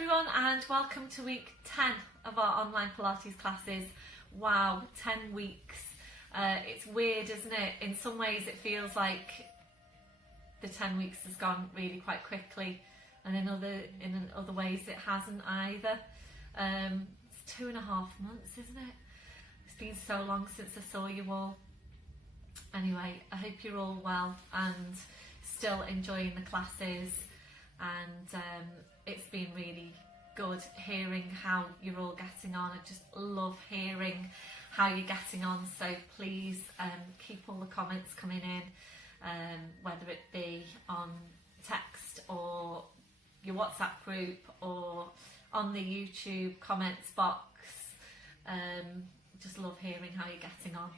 everyone and welcome to week 10 of our online Pilates classes. Wow, 10 weeks. It's weird, isn't it? In some ways it feels like the 10 weeks has gone really quite quickly, and in other ways it hasn't either. It's 2.5 months, isn't it? It's been so long since I saw you all. Anyway, I hope you're all well and still enjoying the classes, and it's been really good hearing how you're all getting on. I just love hearing how you're getting on, so please keep all the comments coming in, whether it be on text or your WhatsApp group or on the YouTube comments box. Just love hearing how you're getting on.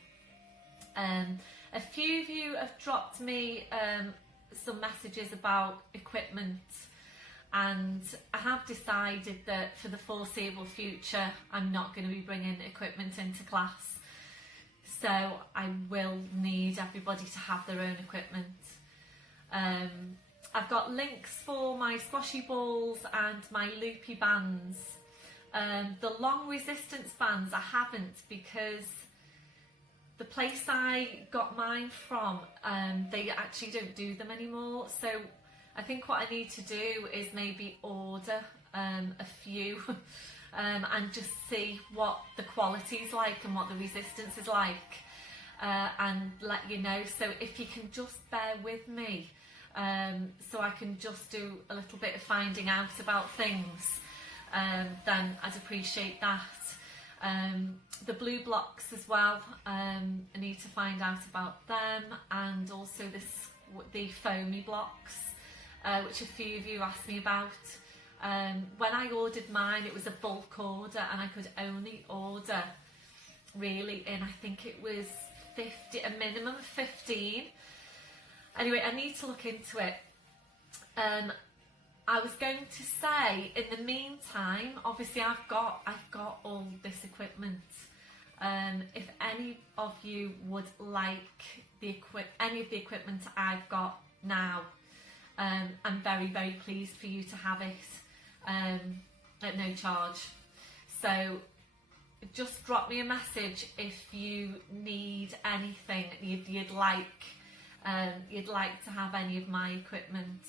A few of you have dropped me some messages about equipment, and I have decided that for the foreseeable future I'm not going to be bringing equipment into class, so I will need everybody to have their own equipment. I've got links for my squashy balls and my loopy bands. The long resistance bands I haven't, because the place I got mine from, they actually don't do them anymore. So I think what I need to do is maybe order a few and just see what the quality is like and what the resistance is like, and let you know. So if you can just bear with me, so I can just do a little bit of finding out about things, then I'd appreciate that. The blue blocks as well, I need to find out about them, and also the foamy blocks, which a few of you asked me about. When I ordered mine, it was a bulk order, and I could only order really in, I think it was 50, a minimum of 15. Anyway, I need to look into it. I was going to say, in the meantime, obviously I've got all this equipment. If any of you would like any of the equipment I've got now, I'm very, very pleased for you to have it at no charge. So just drop me a message if you need anything, you'd like to have any of my equipment,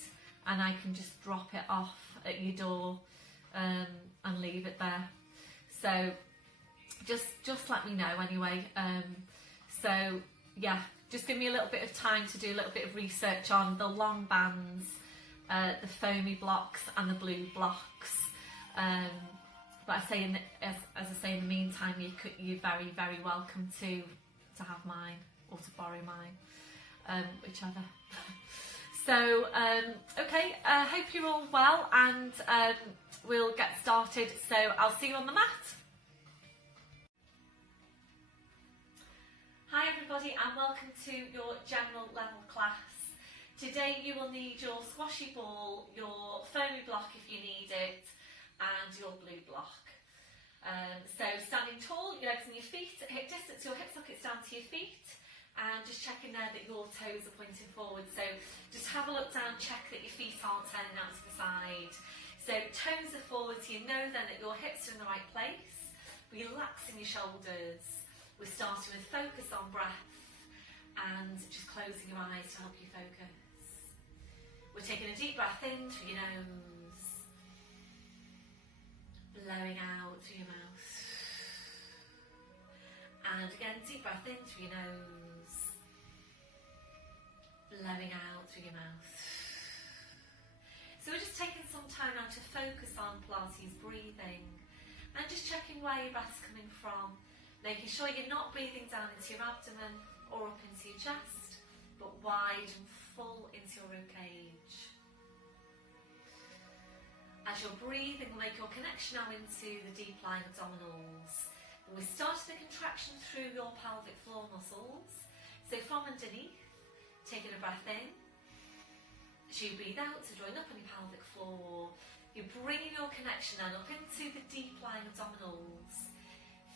and I can just drop it off at your door and leave it there. So just let me know anyway. So yeah, just give me a little bit of time to do a little bit of research on the long bands, the foamy blocks and the blue blocks. But I say, as I say, in the meantime, you're very, very welcome to have mine or to borrow mine, whichever. So okay, I hope you're all well, and we'll get started. So I'll see you on the mat. Hi everybody, and welcome to your general level class. Today you will need your squashy ball, your foamy block if you need it, and your blue block. So standing tall, your legs and your feet at hip distance, your hip sockets down to your feet, and just checking there that your toes are pointing forward. So just have a look down, check that your feet aren't turning out to the side. So toes are forward, so you know then that your hips are in the right place. Relaxing your shoulders. We're starting with focus on breath and just closing your eyes to help you focus. We're taking a deep breath in through your nose, blowing out through your mouth. And again, deep breath in through your nose, blowing out through your mouth. So we're just taking some time now to focus on Pilates breathing and just checking where your breath's coming from. Making sure you're not breathing down into your abdomen or up into your chest, but wide and full into your ribcage. As you're breathing, make your connection now into the deep lying abdominals. And we're starting the contraction through your pelvic floor muscles. So from underneath, taking a breath in. As you breathe out, so drawing up on your pelvic floor, you're bringing your connection then up into the deep lying abdominals.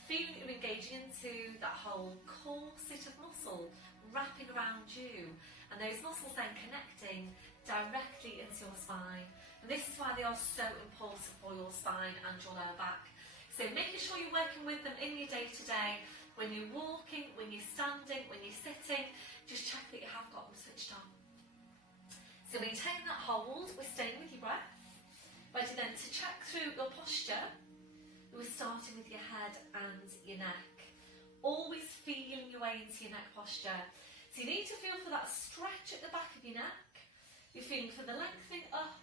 Feeling that you're engaging into that whole corset of muscle wrapping around you, and those muscles then connecting directly into your spine. And this is why they are so important for your spine and your lower back. So making sure you're working with them in your day-to-day, when you're walking, when you're standing, when you're sitting, just check that you have got them switched on. So maintain that hold, we're staying with your breath. Ready then to check through your posture. We're starting with your head and your neck. Always feeling your way into your neck posture. So you need to feel for that stretch at the back of your neck. You're feeling for the lengthening up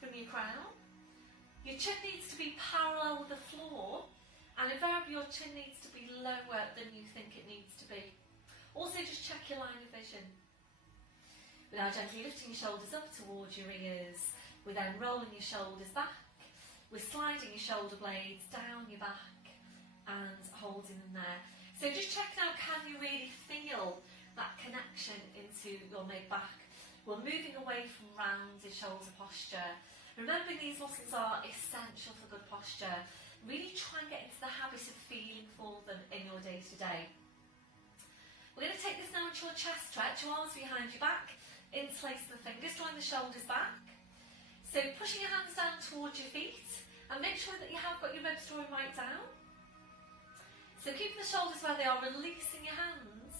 from your crown. Your chin needs to be parallel with the floor, and invariably your chin needs to be lower than you think it needs to be. Also just check your line of vision. We're now gently lifting your shoulders up towards your ears. We're then rolling your shoulders back. We're sliding your shoulder blades down your back and holding them there. So just check now, can you really feel that connection into your mid-back? We're moving away from rounded shoulder posture. Remembering these muscles are essential for good posture. Really try and get into the habit of feeling for them in your day-to-day. We're going to take this now into your chest stretch, your arms behind your back, interlace the fingers, drawing the shoulders back. So pushing your hands down towards your feet and make sure that you have got your ribs drawing right down. So keep the shoulders where they are, releasing your hands,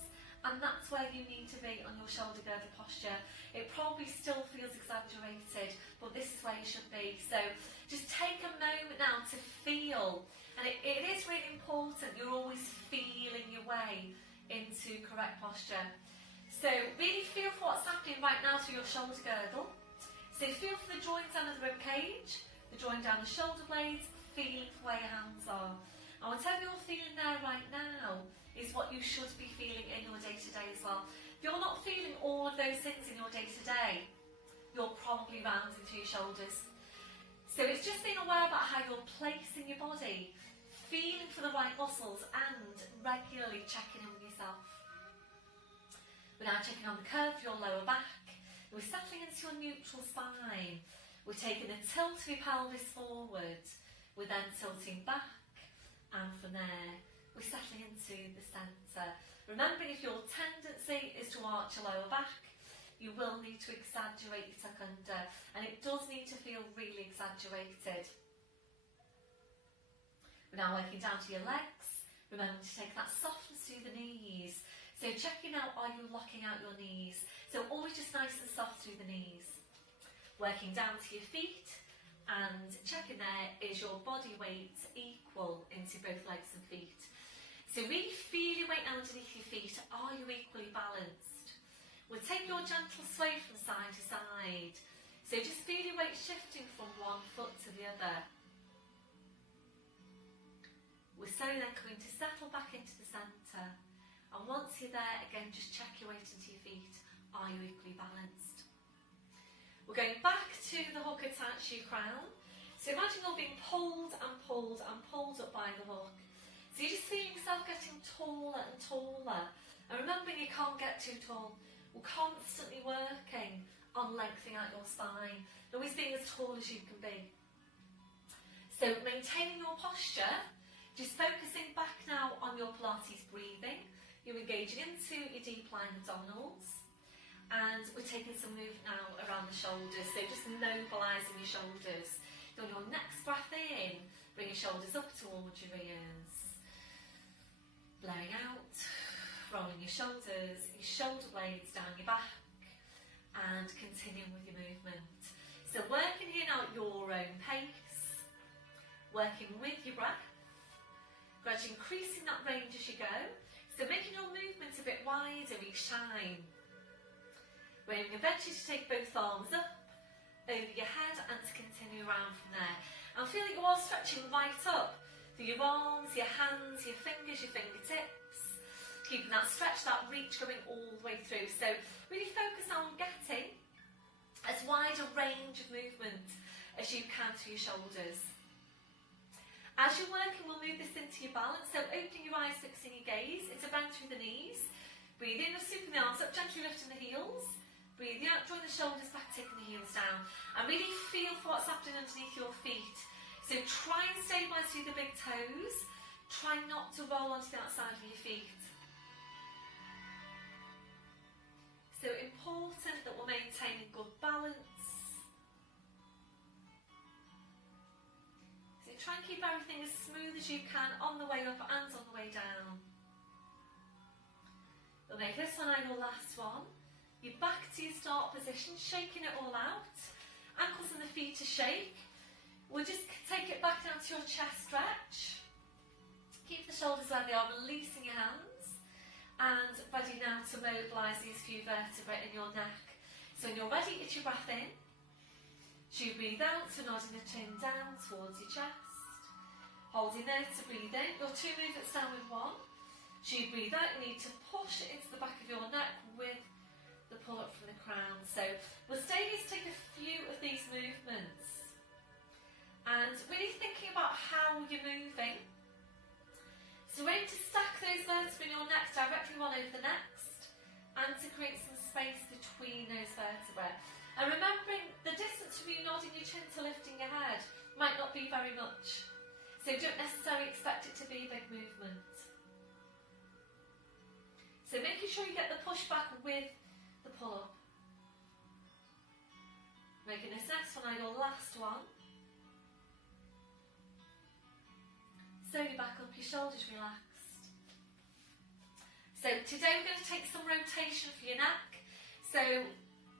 and that's where you need to be on your shoulder girdle posture. It probably still feels exaggerated, but this is where you should be. So just take a moment now to feel, and it is really important you're always feeling your way into correct posture. So really feel for what's happening right now through your shoulder girdle. So feel for the joint down of the rib cage, the joint down the shoulder blades, feeling for where your hands are. And whatever you're feeling there right now is what you should be feeling in your day-to-day as well. If you're not feeling all of those things in your day-to-day, you're probably rounding through your shoulders. So it's just being aware about how you're placing your body, feeling for the right muscles, and regularly checking in with yourself. We're now checking on the curve of your lower back. We're settling into your neutral spine. We're taking a tilt of your pelvis forward. We're then tilting back, and from there, we're settling into the centre. Remembering if your tendency is to arch your lower back, you will need to exaggerate your tuck under, and it does need to feel really exaggerated. We're now working down to your legs. Remember to take that softness through the knees. So checking out, are you locking out your knees? So always just nice and soft through the knees. Working down to your feet, and checking there, is your body weight equal into both legs and feet? So really feel your weight underneath your feet. Are you equally balanced? We'll take your gentle sway from side to side. So just feel your weight shifting from one foot to the other. We're slowly then coming to settle back into the centre. And once you're there, again, just check your weight into your feet. Are you equally balanced? We're going back to the hook attached to your crown. So imagine you're being pulled and pulled and pulled up by the hook. So you're just feeling yourself getting taller and taller. And remembering you can't get too tall. We're constantly working on lengthening out your spine. Always being as tall as you can be. So maintaining your posture, just focusing back now on your Pilates breathing. You're engaging into your deep lying abdominals, and we're taking some movement now around the shoulders, so just mobilising your shoulders. On your next breath in, bring your shoulders up towards your ears, blowing out, rolling your shoulders, your shoulder blades down your back, and continuing with your movement. So working here now at your own pace, working with your breath, gradually increasing that range as you go. So making your movements a bit wider each time. When you eventually to take both arms up over your head and to continue around from there. And feel that you are stretching right up through your arms, your hands, your fingers, your fingertips. Keeping that stretch, that reach going all the way through. So really focus on getting as wide a range of movement as you can through your shoulders. As you're working, we'll move this into your balance. So opening your eyes, fixing your gaze. It's a bend through the knees. Breathe in, sweeping the arms up, gently lifting the heels. Breathe out, drawing the shoulders back, taking the heels down. And really feel for what's happening underneath your feet. So try and stabilise through the big toes. Try not to roll onto the outside of your feet. So important that we're maintaining good balance try and keep everything as smooth as you can on the way up and on the way down. We'll make this one our last one. You're back to your start position, shaking it all out. Ankles and the feet to shake. We'll just take it back down to your chest stretch. Keep the shoulders where they are, releasing your hands. And ready now to mobilise these few vertebrae in your neck. So when you're ready, get your breath in. So you breathe out, so nodding the chin down towards your chest. Holding there to breathe in. Your 2 movements down with 1. So you breathe out, you need to push it into the back of your neck with the pull up from the crown. So we'll stay here to take a few of these movements. And really thinking about how you're moving. So we're going to stack those vertebrae in your neck directly one over the next, and to create some space between those vertebrae. And remembering the distance from you nodding your chin to lifting your head might not be very much. So don't necessarily expect it to be a big movement. So making sure you get the push back with the pull up. Making this next one your last one. Slowly back up, your shoulders relaxed. So today we're going to take some rotation for your neck. So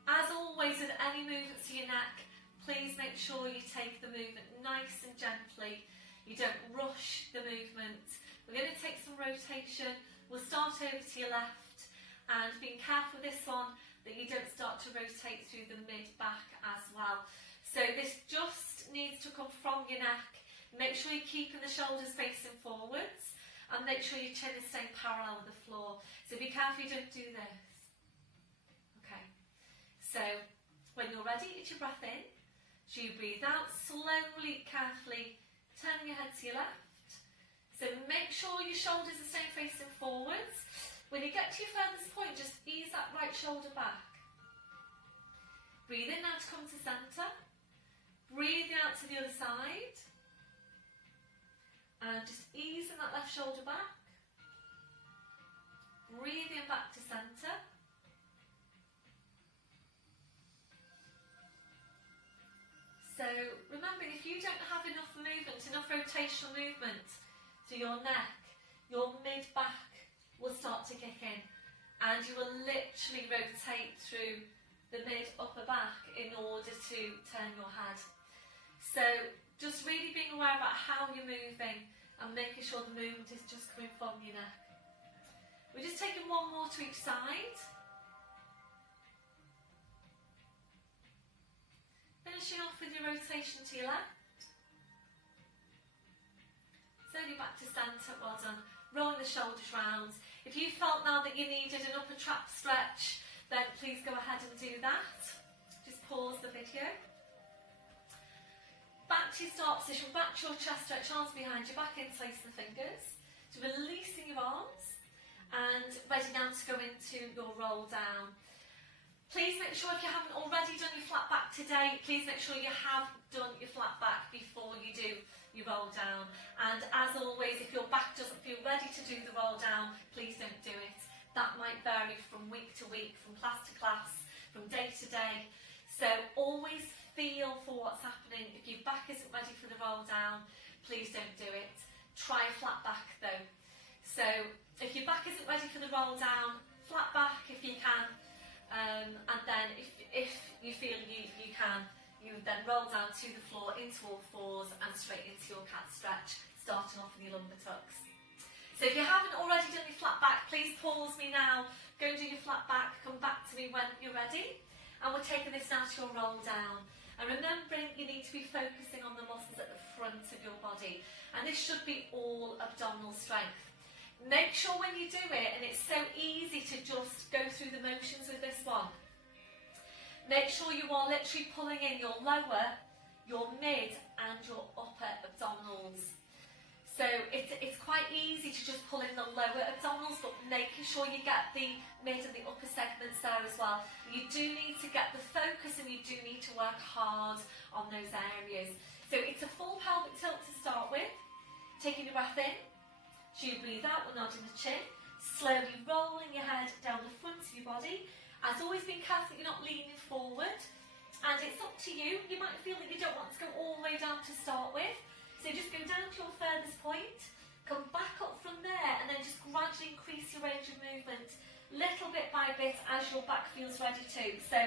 as always with any movement to your neck, please make sure you take the movement nice and gently. You don't rush the movement. We're going to take some rotation. We'll start over to your left, and being careful with this one that you don't start to rotate through the mid-back as well. So this just needs to come from your neck. Make sure you're keeping the shoulders facing forwards, and make sure your chin is staying parallel with the floor. So be careful you don't do this. Okay. So when you're ready, get your breath in. So you breathe out slowly, carefully, turning your head to your left. So make sure your shoulders are staying facing forwards. When you get to your furthest point, just ease that right shoulder back. Breathe in now to come to centre. Breathing out to the other side. And just easing that left shoulder back. Breathing back to centre. So remembering, if you don't have enough movement, enough rotational movement to your neck, your mid-back will start to kick in, and you will literally rotate through the mid-upper back in order to turn your head. So just really being aware about how you're moving and making sure the movement is just coming from your neck. We're just taking one more to each side. Finishing off with your rotation to your left. Slowly back to centre, well done. Rolling the shoulders round. If you felt now that you needed an upper trap stretch, then please go ahead and do that. Just pause the video. Back to your start position, back to your chest stretch, arms behind you, back interlacing the fingers. So releasing your arms, and ready now to go into your roll down. Please make sure, if you haven't already done your flat back today, please make sure you have done your flat back before you do your roll down. And as always, if your back doesn't feel ready to do the roll down, please don't do it. That might vary from week to week, from class to class, from day to day. So always feel for what's happening. If your back isn't ready for the roll down, please don't do it. Try a flat back though. So if your back isn't ready for the roll down, flat back if you can. And then if you feel you can, you would then roll down to the floor into all fours and straight into your cat stretch, starting off with your lumbar tucks. So if you haven't already done your flat back, please pause me now, go do your flat back, come back to me when you're ready. And we're taking this now to your roll down. And remembering, you need to be focusing on the muscles at the front of your body. And this should be all abdominal strength. Make sure when you do it, and it's so easy to just go through the motions with this one, make sure you are literally pulling in your lower, your mid and your upper abdominals. So it's quite easy to just pull in the lower abdominals, but making sure you get the mid and the upper segments there as well. You do need to get the focus, and you do need to work hard on those areas. So it's a full pelvic tilt to start with. Taking your breath in. So you breathe out, we're nodding the chin, slowly rolling your head down the front of your body. As always, being careful that you're not leaning forward. And it's up to you. You might feel that you don't want to go all the way down to start with. So just go down to your furthest point, come back up from there, and then just gradually increase your range of movement, little bit by bit, as your back feels ready to. So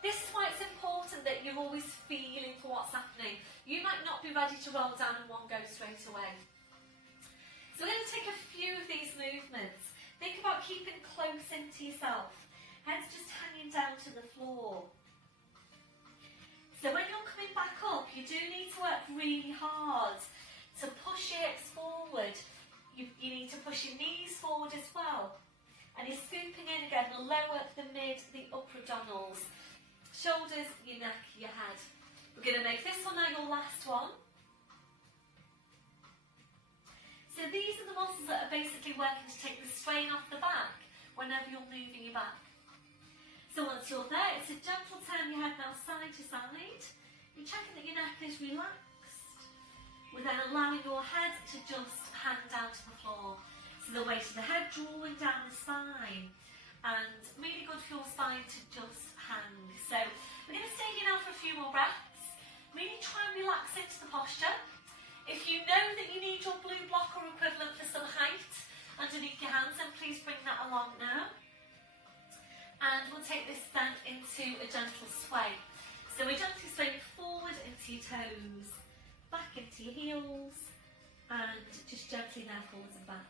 this is why it's important that you're always feeling for what's happening. You might not be ready to roll down in one go straight away. So we're going to take a few of these movements. Think about keeping close into yourself. Head's just hanging down to the floor. So when you're coming back up, you do need to work really hard to push your hips forward. You need to push your knees forward as well. And you're scooping in again, lower the mid, the upper abdominals. Shoulders, your neck, your head. We're going to make this one now your last one. So these are the muscles that are basically working to take the strain off the back whenever you're moving your back. So once you're there, it's a gentle turn your head now side to side. You're checking that your neck is relaxed. We're then allowing your head to just hang down to the floor. So the weight of the head drawing down the spine. And really good for your spine to just hang. So we're going to stay here now for a few more breaths. Really try and relax into the posture. If you know that you need your blue block or equivalent for some height underneath your hands, then please bring that along now. And we'll take this then into a gentle sway. So we're gently swaying forward into your toes, back into your heels, and just gently now forwards and back.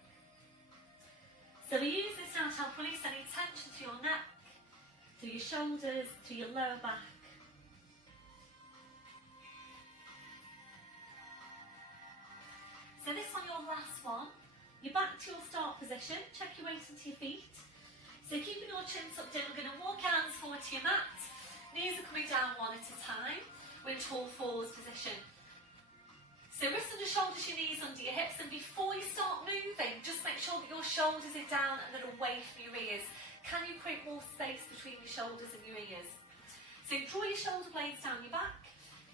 So we use this now to help release any tension to your neck, to your shoulders, to your lower back. So this one, your last one. You're back to your start position. Check your weight into your feet. So keeping your chin tucked in, we're going to walk your hands forward to your mat. Knees are coming down one at a time. We're in tall forwards position. So wrists under shoulders, your knees under your hips. And before you start moving, just make sure that your shoulders are down and they're away from your ears. Can you create more space between your shoulders and your ears? So draw your shoulder blades down your back.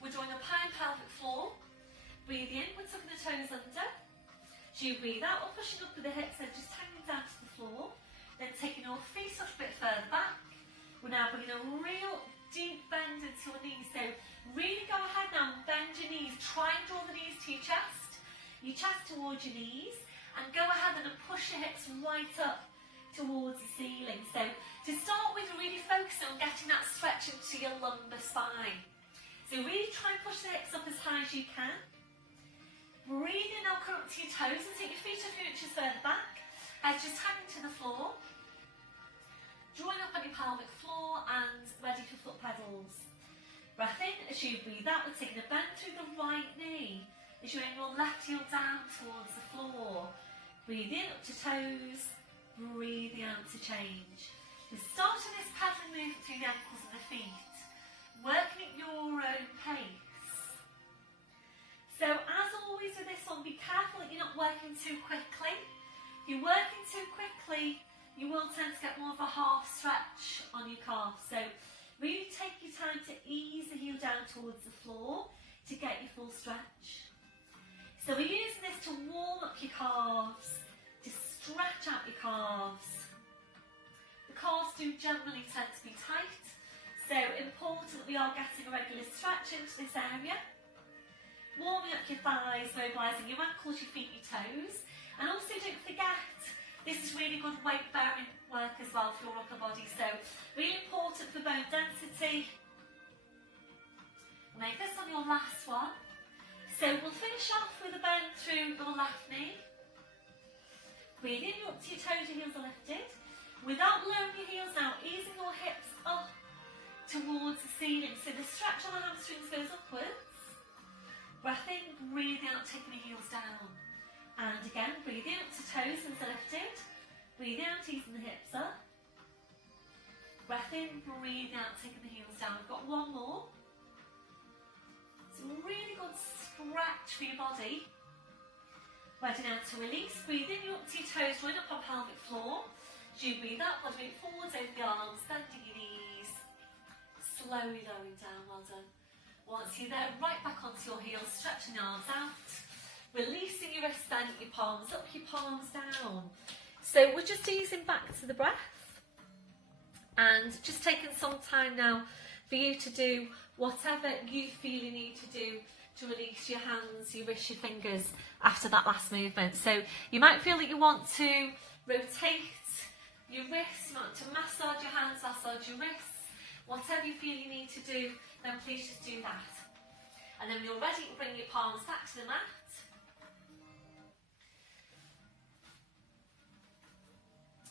We're drawing a pine pelvic floor. Breathe in, we're tucking the toes under. So you breathe out, we're pushing up with the hips and just hanging down to the floor. Then taking your feet up a bit further back. We're now bringing a real deep bend into your knees. So really go ahead now and bend your knees. Try and draw the knees to your chest towards your knees. And go ahead and push your hips right up towards the ceiling. So to start with, we're really focusing on getting that stretch into your lumbar spine. So really try and push the hips up as high as you can. Breathe in now, come up to your toes and take your feet a few inches further back. Head just hanging to the floor. Drawing up on your pelvic floor and ready for foot pedals. Breath in as you breathe out. We're taking a bend through the right knee as you bring your left heel down towards the floor. Breathe in up to toes. Breathing out to change. We're starting this pedaling movement through the ankles and the feet. Working at your own pace. So as always with this one, be careful that you're not working too quickly. If you're working too quickly, you will tend to get more of a half stretch on your calf. So really take your time to ease the heel down towards the floor to get your full stretch. So we're using this to warm up your calves, to stretch out your calves. The calves do generally tend to be tight, so important that we are getting a regular stretch into this area. Warming up your thighs, mobilising your ankles, your feet, your toes. And also don't forget, this is really good weight bearing work as well for your upper body. So really important for bone density. Make this on your last one. So we'll finish off with a bend through your left knee. Breathe in, you're up to your toes, your heels are lifted. Without lowering your heels now, easing your hips up towards the ceiling. So the stretch on the hamstrings goes upwards. Breath in, breathing out, taking the heels down. And again, breathing up to toes and lifted. Breathing out, easing the hips up. Breath in, breathing out, taking the heels down. We've got one more. So really good stretch for your body. Ready now to release. Breathe in, you're up to your toes, rolling up on pelvic floor. As you breathe out, body weight forwards over the arms, bending your knees. Slowly lowering down, well done. Once you're there, right back onto your heels, stretching the arms out. Releasing your wrists, then your palms up, your palms down. So we're just easing back to the breath. And just taking some time now for you to do whatever you feel you need to do to release your hands, your wrists, your fingers after that last movement. So you might feel that you want to rotate your wrists, you want to massage your hands, massage your wrists. Whatever you feel you need to do, then please just do that. And then when you're ready, bring your palms back to the mat.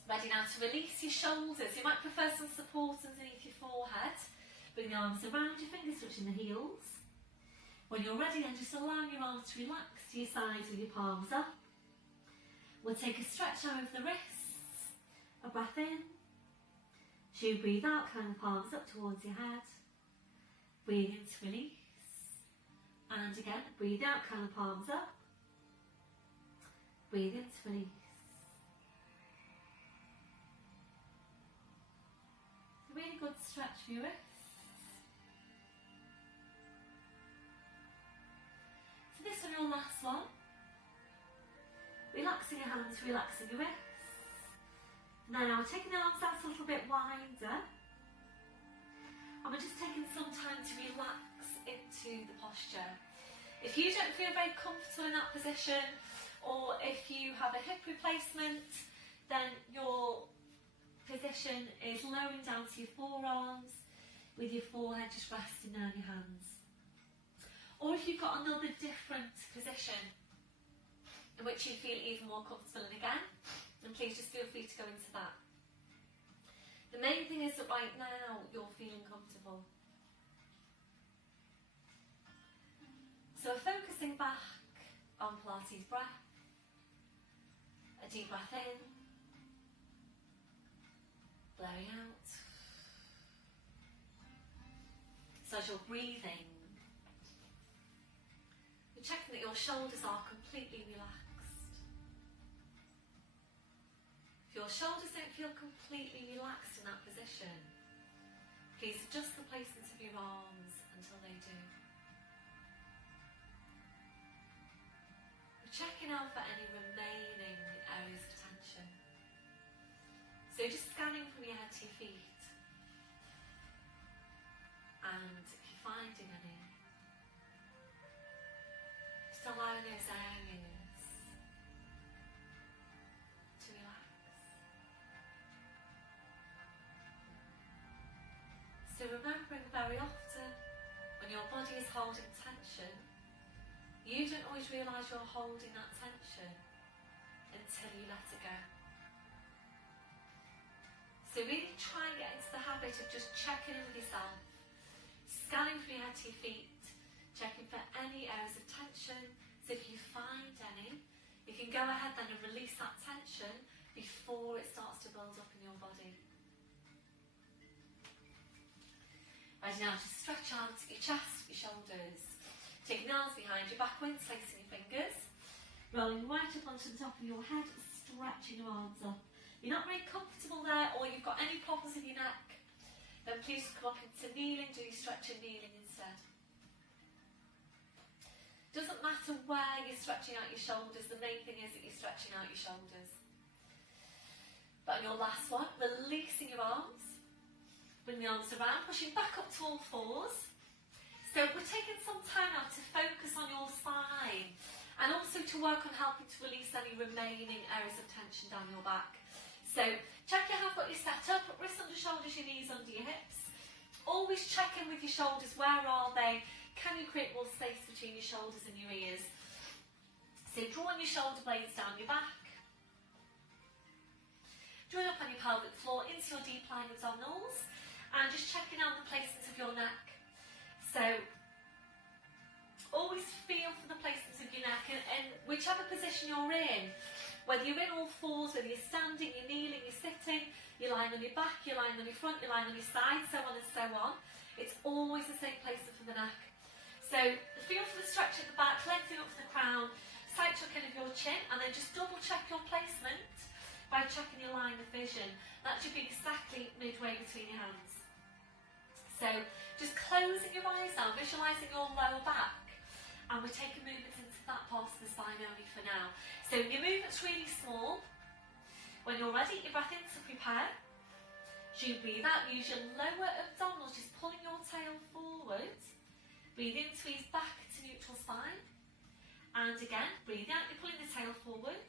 Ready now to release your shoulders. You might prefer some support underneath your forehead. Bring the arms around your fingers, touching the heels. When you're ready, then just allow your arms to relax to your sides with your palms up. We'll take a stretch out of the wrists. A breath in. To breathe out, kind of palms up towards your head. Breathe in to release. And again, breathe out, kind of palms up. Breathe in to release. It's a really good stretch for your wrists. So this one, your last one. Relaxing your hands, relaxing your wrists. Now, taking the arms out a little bit wider. And we're just taking some time to relax into the posture. If you don't feel very comfortable in that position, or if you have a hip replacement, then your position is lowering down to your forearms, with your forehead just resting down your hands. Or if you've got another different position in which you feel even more comfortable in again, then please just feel free to go into that. The main thing is that right now you're feeling comfortable. So focusing back on Pilates breath, a deep breath in, blowing out. So as you're breathing, you're checking that your shoulders are completely relaxed. If your shoulders don't feel completely relaxed in that position, please adjust the placement of your arms until they do. We're checking out for any remaining areas of tension. So just scanning from your head to your feet. And if you're finding any, just allowing those areas to relax. So remembering very often, when your body is holding tension, you don't always realise you're holding that tension until you let it go. So really try and get into the habit of just checking in with yourself, scanning from your head to your feet, checking for any areas of tension. So if you find any, you can go ahead then and release that tension before it starts to build up in your body. Ready now to stretch out your chest, your shoulders. Taking the arms behind your back, interlacing your fingers. Rolling right up onto the top of your head, stretching your arms up. You're not very comfortable there, or you've got any problems with your neck, then please come up into kneeling, do your stretching kneeling instead. Doesn't matter where you're stretching out your shoulders, the main thing is that you're stretching out your shoulders. But on your last one, releasing your arms. Bring the arms around, pushing back up to all fours. So we're taking some time now to focus on your spine and also to work on helping to release any remaining areas of tension down your back. So check you have got your set up, wrists under shoulders, your knees under your hips. Always check in with your shoulders, where are they? Can you create more space between your shoulders and your ears? So drawing your shoulder blades down your back. Drawing up on your pelvic floor into your deep lying abdominals. And just checking out the placement of your neck. So always feel for the placement of your neck, and whichever position you're in, whether you're in all fours, whether you're standing, you're kneeling, you're sitting, you're lying on your back, you're lying on your front, you're lying on your side, so on and so on. It's always the same placement for the neck. So feel for the stretch at the back, lengthening up to the crown, side tuck in of your chin, and then just double check your placement by checking your line of vision. That should be exactly midway between your hands. So just closing your eyes now, visualising your lower back, and we're taking movements into that part of the spine only for now. So your movement's really small. When you're ready, your breath in to prepare. As you breathe out, use your lower abdominals, just pulling your tail forward Breathe in, squeeze back to neutral spine. And again, breathe out, you're pulling the tail forward.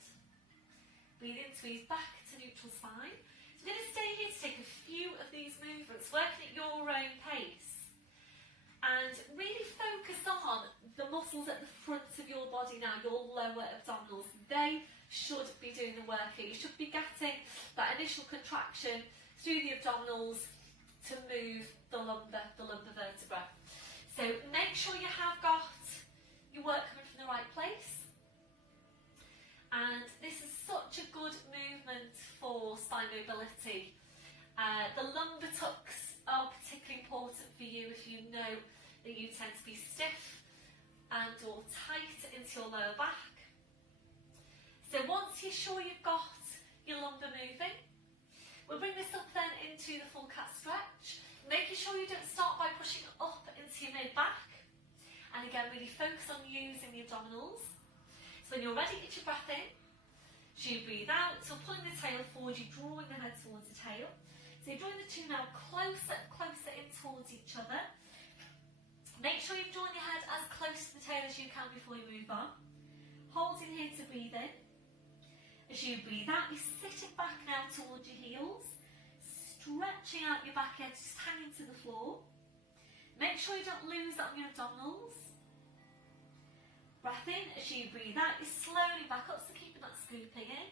Breathe in, squeeze back to neutral spine. So we're going to stay here to take a few of these movements, working at your own pace. And really focus on the muscles at the front of your body now, your lower abdominals. They should be doing the work here. You should be getting that initial contraction through the abdominals to move the lumbar vertebra. So make sure you have got your work coming from the right place. And this is such a good movement for spine mobility. The lumbar tucks are particularly important for you if you know that you tend to be stiff and or tight into your lower back. So once you're sure you've got your lumbar moving, we'll bring this up then into the full cat stretch, making sure you don't start by pushing up into your mid-back. And again, really focus on using the abdominals. So when you're ready, get your breath in. So you breathe out, so pulling the tail forward, you're drawing the head towards the tail. So you're drawing the two now closer in towards each other. Make sure you've drawn your head as close to the tail as you can before you move on. Holding here to breathe in. As you breathe out, you're sitting back now towards your heels, stretching out your back edge, just hanging to the floor. Make sure you don't lose that on your abdominals. Breath in. As you breathe out, you're slowly back up, so keeping that scooping in.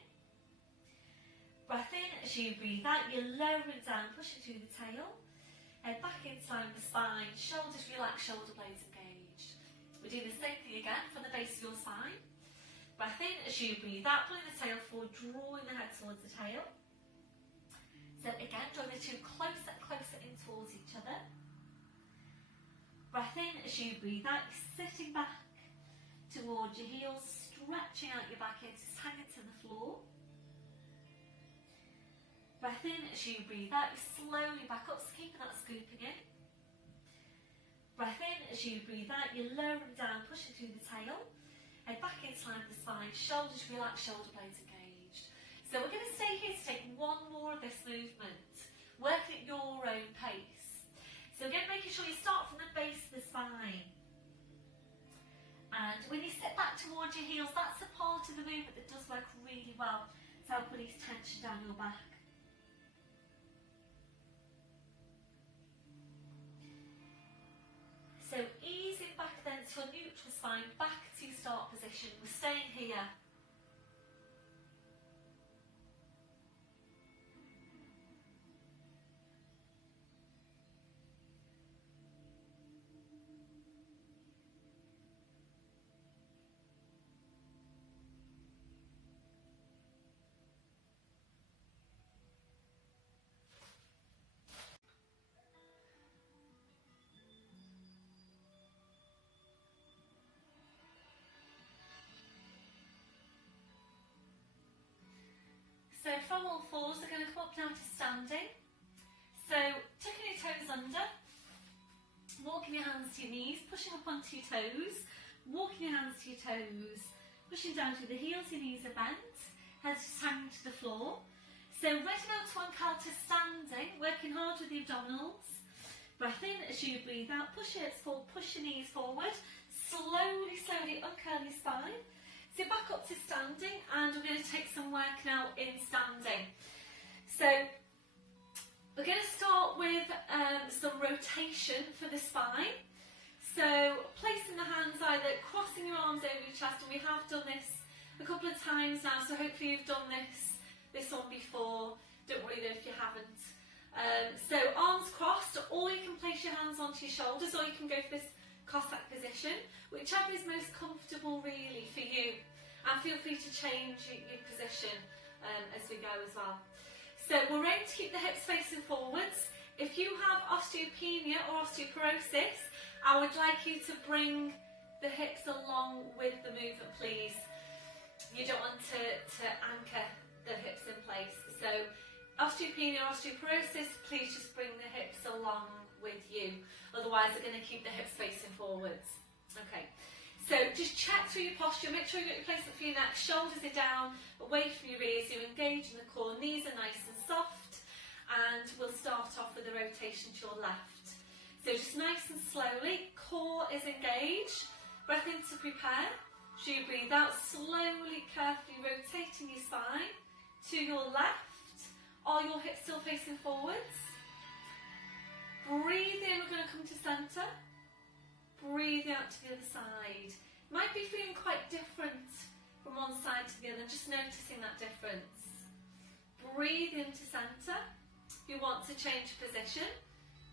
Breath in. As you breathe out, you're lowering down, pushing through the tail. Head back inside the spine, shoulders relaxed, shoulder blades engaged. We do the same thing again from the base of your spine. Breath in. As you breathe out, pulling the tail forward, drawing the head towards the tail. So again, drawing the two closer in towards each other. Breath in. As you breathe out, you're sitting back towards your heels, stretching out your back edge, just hanging to the floor. Breath in. As you breathe out, you slowly back up, so keeping that scooping in. Breath in. As you breathe out, you're lowering down, pushing through the tail. Head back inside the spine, shoulders relaxed, shoulder blades engaged. So we're going to stay here to take one more of this movement, working at your own pace. So again, making sure you start from the base of the spine. And when you sit back towards your heels, that's the part of the movement that does work really well to help release tension down your back. So easing back then to a neutral spine, back to start position. We're staying here. So from all fours, we're going to come up now to standing. So tucking your toes under, walking your hands to your knees, pushing up onto your toes, walking your hands to your toes, pushing down to the heels, your knees are bent, heads just hanging to the floor. So ready now to uncurl standing, working hard with the abdominals. Breath in. As you breathe out, push your hips forward, push your knees forward, slowly uncurl your spine. So back up to standing, and we're going to take some work now in standing. So we're going to start with some rotation for the spine. So placing the hands either crossing your arms over your chest, and we have done this a couple of times now, so hopefully you've done this one before. Don't worry though if you haven't. So arms crossed, or you can place your hands onto your shoulders, or you can go for this Cossack position, whichever is most comfortable really for you, and feel free to change your position as we go as well. So we're aiming to keep the hips facing forwards. If you have osteopenia or osteoporosis, I would like you to bring the hips along with the movement, please. You don't want to anchor the hips in place. So osteopenia or osteoporosis, please just bring the hips along with you. Otherwise, they're going to keep the hips facing forwards. Okay, so just check through your posture. Make sure you get your placement for your neck. Shoulders are down, away from your ears. You're engaged in the core. Knees are nice and soft. And we'll start off with a rotation to your left. So just nice and slowly, core is engaged, breath in to prepare. So you breathe out, slowly, carefully rotating your spine to your left. Are your hips still facing forwards? Breathe in, we're going to come to centre. Breathe out to the other side. Might be feeling quite different from one side to the other, just noticing that difference. Breathe into centre. If you want to change position,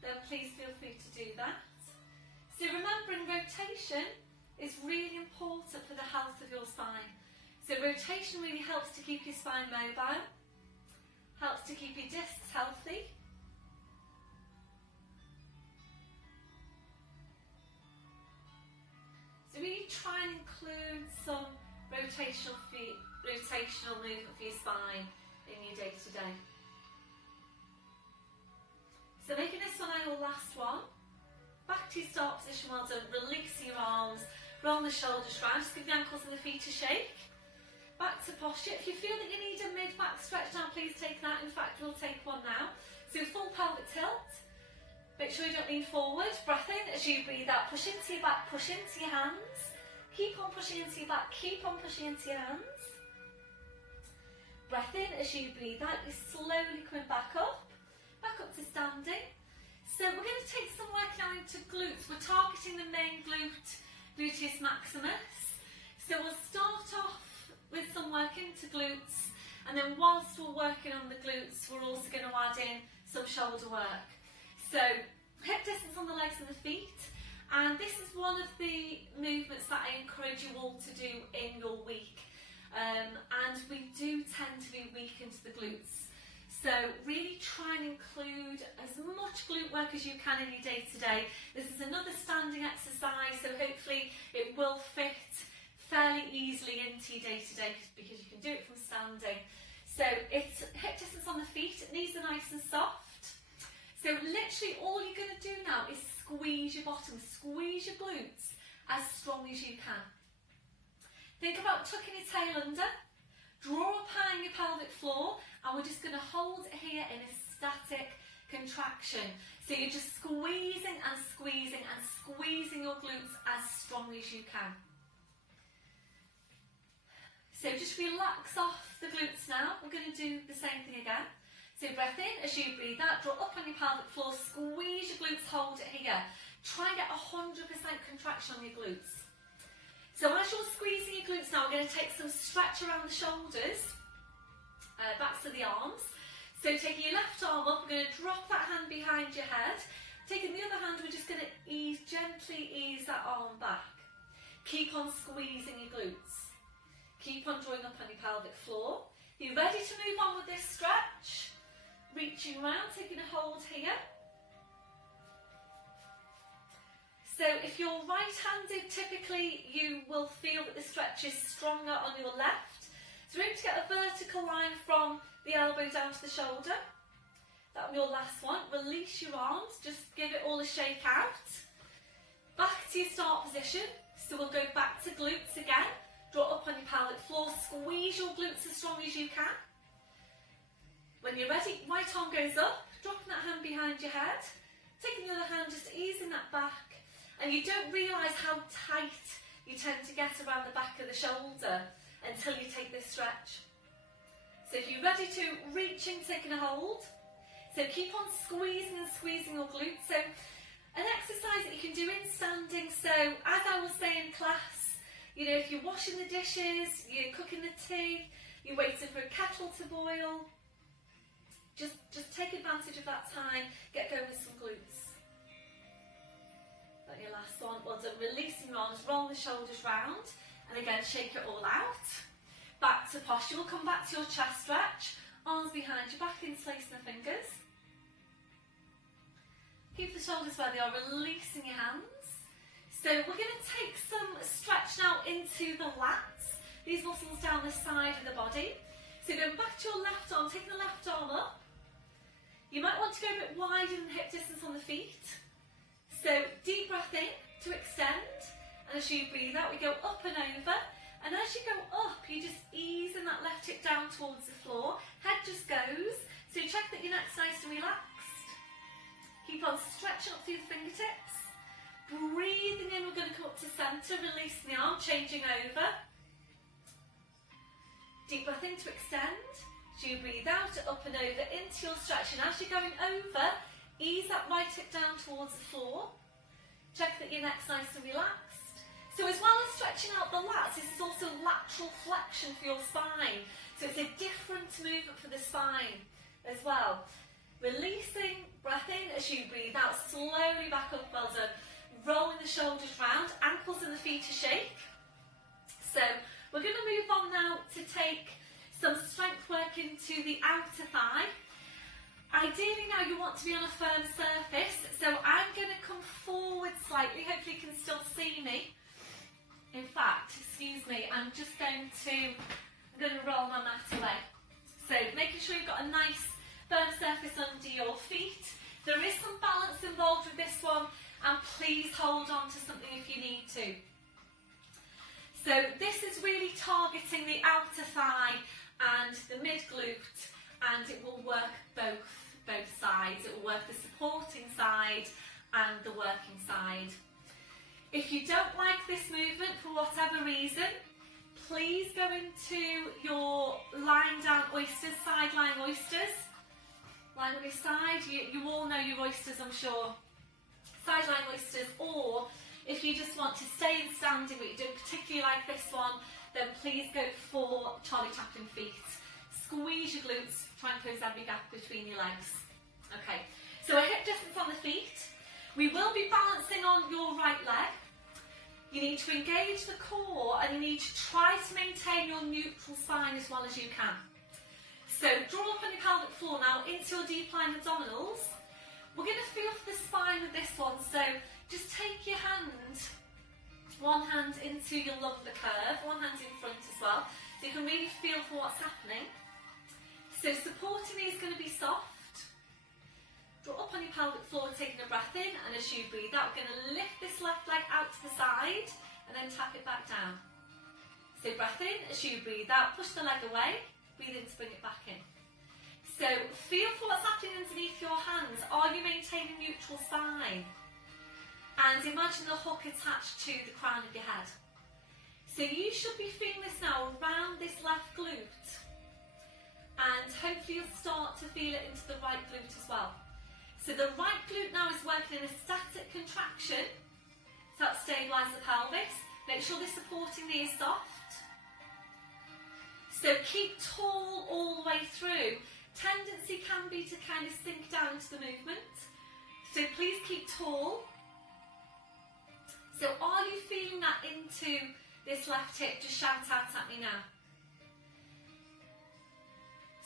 then please feel free to do that. So remembering rotation is really important for the health of your spine. So rotation really helps to keep your spine mobile, helps to keep your discs healthy. So really try and include some rotational movement for your spine in your day to day. So making this one our last one. Back to your start position, well done. Release your arms, roll the shoulders round, just give the ankles and the feet a shake. Back to posture. If you feel that you need a mid-back stretch now, please take that. In fact, we'll take one now. So full pelvic tilt. Make sure you don't lean forward. Breath in as you breathe out. Push into your back, push into your hands. Keep on pushing into your back, keep on pushing into your hands. Breath in as you breathe out. You're slowly coming back up to standing. So we're going to take some work now into glutes. We're targeting the main glute, gluteus maximus. So we'll start off with some work into glutes, and then whilst we're working on the glutes, we're also going to add in some shoulder work. So hip distance on the legs and the feet, and this is one of the movements that I encourage you all to do in your week. And we do tend to be weak into the glutes. So really try and include as much glute work as you can in your day to day. This is another standing exercise, so hopefully it will fit fairly easily into your day to day because you can do it from standing. So it's hip distance on the feet, knees are nice and soft. So literally all you're going to do now is squeeze your bottom, squeeze your glutes as strong as you can. Think about tucking your tail under, draw up high in your pelvic floor, and we're just going to hold here in a static contraction. So you're just squeezing and squeezing and squeezing your glutes as strong as you can. So just relax off the glutes now. We're going to do the same thing again. So breath in as you breathe out, draw up on your pelvic floor, squeeze your glutes, hold it here. Try and get 100% contraction on your glutes. So as you're squeezing your glutes now, we're going to take some stretch around the shoulders, back to the arms. So taking your left arm up, we're going to drop that hand behind your head. Taking the other hand, we're just going to gently ease that arm back. Keep on squeezing your glutes. Keep on drawing up on your pelvic floor. You're ready to move on with this stretch. Reaching round, taking a hold here. So if you're right-handed, typically you will feel that the stretch is stronger on your left. So we're going to get a vertical line from the elbow down to the shoulder. That'll be your last one. Release your arms, just give it all a shake out. Back to your start position. So we'll go back to glutes again. Draw up on your pelvic floor, squeeze your glutes as strong as you can. When you're ready, right arm goes up, dropping that hand behind your head. Taking the other hand, just easing that back. And you don't realise how tight you tend to get around the back of the shoulder until you take this stretch. So if you're ready to reach in, taking a hold. So keep on squeezing and squeezing your glutes. So an exercise that you can do in standing. So as I was saying in class, you know, if you're washing the dishes, you're cooking the tea, you're waiting for a kettle to boil, just take advantage of that time, get going with some glutes. Got your last one. Well done. Releasing your arms, roll the shoulders round, and again shake it all out. Back to posture. We'll come back to your chest stretch. Arms behind your back, interlacing the fingers. Keep the shoulders where they are, releasing your hands. So we're going to take some stretch now into the lats. These muscles down the side of the body. So going back to your left arm, taking the left arm up. You might want to go a bit wider than hip distance on the feet. So deep breath in to extend, and as you breathe out, we go up and over. And as you go up, you just easing that left hip down towards the floor. Head just goes. So check that your neck's nice and relaxed. Keep on stretching up through the fingertips. Breathing in, we're going to come up to centre, releasing the arm, changing over. Deep breath in to extend. As you breathe out, up and over into your stretch. And as you're going over, ease that right hip down towards the floor. Check that your neck's nice and relaxed. So as well as stretching out the lats, this is also lateral flexion for your spine. So it's a different movement for the spine as well. Releasing, breath in as you breathe out, slowly back up, well done. Rolling the shoulders round, ankles and the feet to shake. So we're going to move on now to take some strength work into the outer thigh. Ideally now you want to be on a firm surface, so I'm going to come forward slightly, hopefully you can still see me. In fact, excuse me, I'm going to roll my mat away. So making sure you've got a nice firm surface under your feet. There is some balance involved with this one, and please hold on to something if you need to. So this is really targeting the outer thigh and the mid glute, and it will work both sides. It will work the supporting side and the working side. If you don't like this movement for whatever reason, please go into your lying down oysters, side lying oysters. Lying on your side, you all know your oysters, I'm sure. Side lying oysters, or if you just want to stay in standing but you don't particularly like this one, then please go for Charlie Chaplin feet. Squeeze your glutes, try and close every gap between your legs. Okay, so a hip distance on the feet. We will be balancing on your right leg. You need to engage the core and you need to try to maintain your neutral spine as well as you can. So draw up on your pelvic floor now into your deep lying abdominals. We're going to feel for the spine with this one, so just take your hand, one hand into your lumbar curve, one hand in front as well, so you can really feel for what's happening. So supporting these is going to be soft. Draw up on your pelvic floor, taking a breath in, and as you breathe out, we're going to lift this left leg out to the side and then tap it back down. So breath in, as you breathe out, push the leg away, breathe in to bring it back in. So feel for what's happening underneath your hands. Are you maintaining neutral spine? And imagine the hook attached to the crown of your head. So you should be feeling this now around this left glute. And hopefully you'll start to feel it into the right glute as well. So the right glute now is working in a static contraction. So that stabilises the pelvis. Make sure the supporting knee is soft. So keep tall all the way through. Tendency can be to kind of sink down into the movement. So please keep tall. So are you feeling that into this left hip? Just shout out at me now.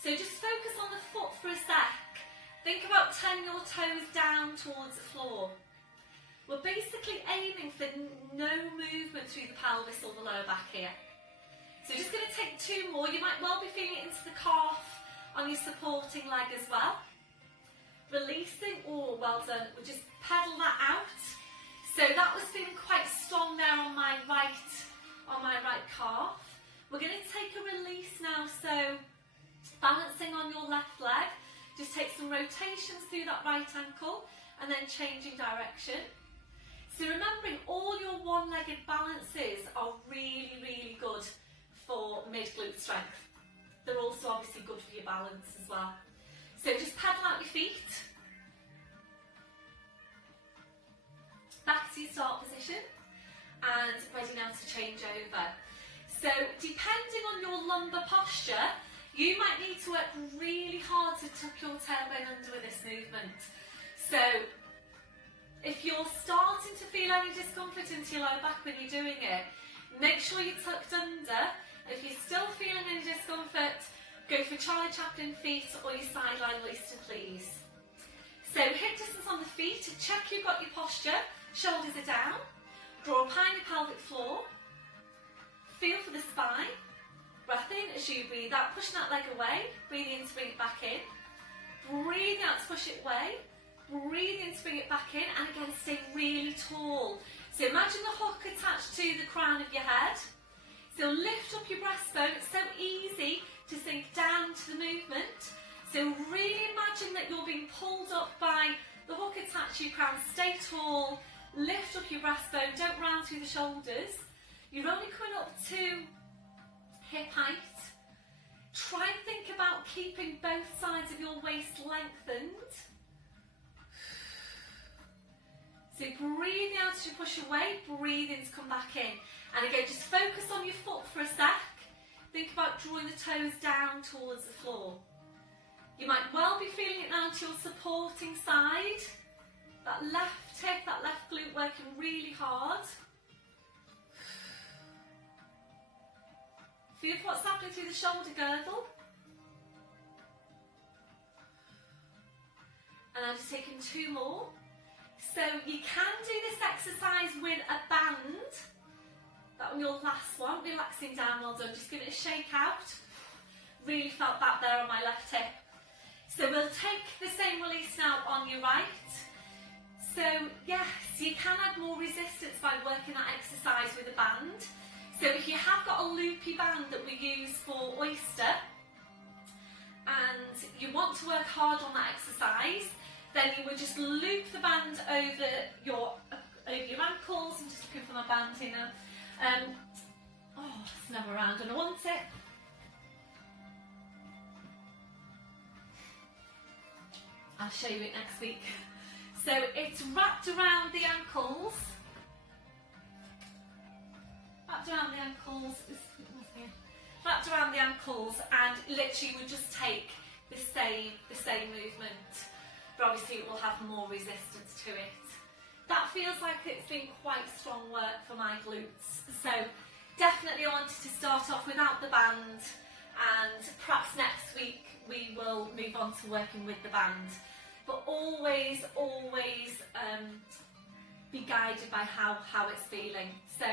So just focus on the foot for a sec. Think about turning your toes down towards the floor. We're basically aiming for no movement through the pelvis or the lower back here. So just going to take two more. You might well be feeling it into the calf on your supporting leg as well. Releasing, oh well done. We'll just pedal that out. So that was feeling quite strong there on my right calf. We're going to take a release now, so balancing on your left leg. Just take some rotations through that right ankle and then changing direction. So remembering all your one-legged balances are really, really good for mid-glute strength. They're also obviously good for your balance as well. So just pedal out your feet. Back to your start position and ready now to change over. So depending on your lumbar posture, you might need to work really hard to tuck your tailbone under with this movement. So if you're starting to feel any discomfort into your lower back when you're doing it, make sure you're tucked under. If you're still feeling any discomfort, go for Charlie Chaplin feet or your sideline oyster, please. So hip distance on the feet, check you've got your posture, shoulders are down, draw behind your pelvic floor, feel for the spine. Breath in as you breathe out, pushing that leg away, breathe in to bring it back in. Breathe out to push it away, breathe in to bring it back in, and again stay really tall. So imagine the hook attached to the crown of your head. So lift up your breastbone, it's so easy to sink down to the movement. So really imagine that you're being pulled up by the hook attached to your crown. Stay tall, lift up your breastbone, don't round through the shoulders. You're only coming up to hip height. Try and think about keeping both sides of your waist lengthened. So breathe out as you push away, breathe in to come back in. And again, just focus on your foot for a sec. Think about drawing the toes down towards the floor. You might well be feeling it now to your supporting side. That left hip, that left glute working really hard. Feel what's happening through the shoulder girdle. And I'm just taking 2 more. So you can do this exercise with a band. That on your last one, relaxing down, well done. Just give it a shake out. Really felt that there on my left hip. So we'll take the same release now on your right. So yes, you can add more resistance by working that exercise with a band. So if you have got a loopy band that we use for oyster, and you want to work hard on that exercise, then you would just loop the band over your ankles. I'm just looking for my band here now. Oh, it's never around and I want it. I'll show you it next week. So it's wrapped around the ankles. Wrapped around the ankles. Wrapped around the ankles, and literally would just take the same movement. But obviously it will have more resistance to it. That feels like it's been quite strong work for my glutes. So definitely I wanted to start off without the band, and perhaps next week we will move on to working with the band. But always be guided by how it's feeling. So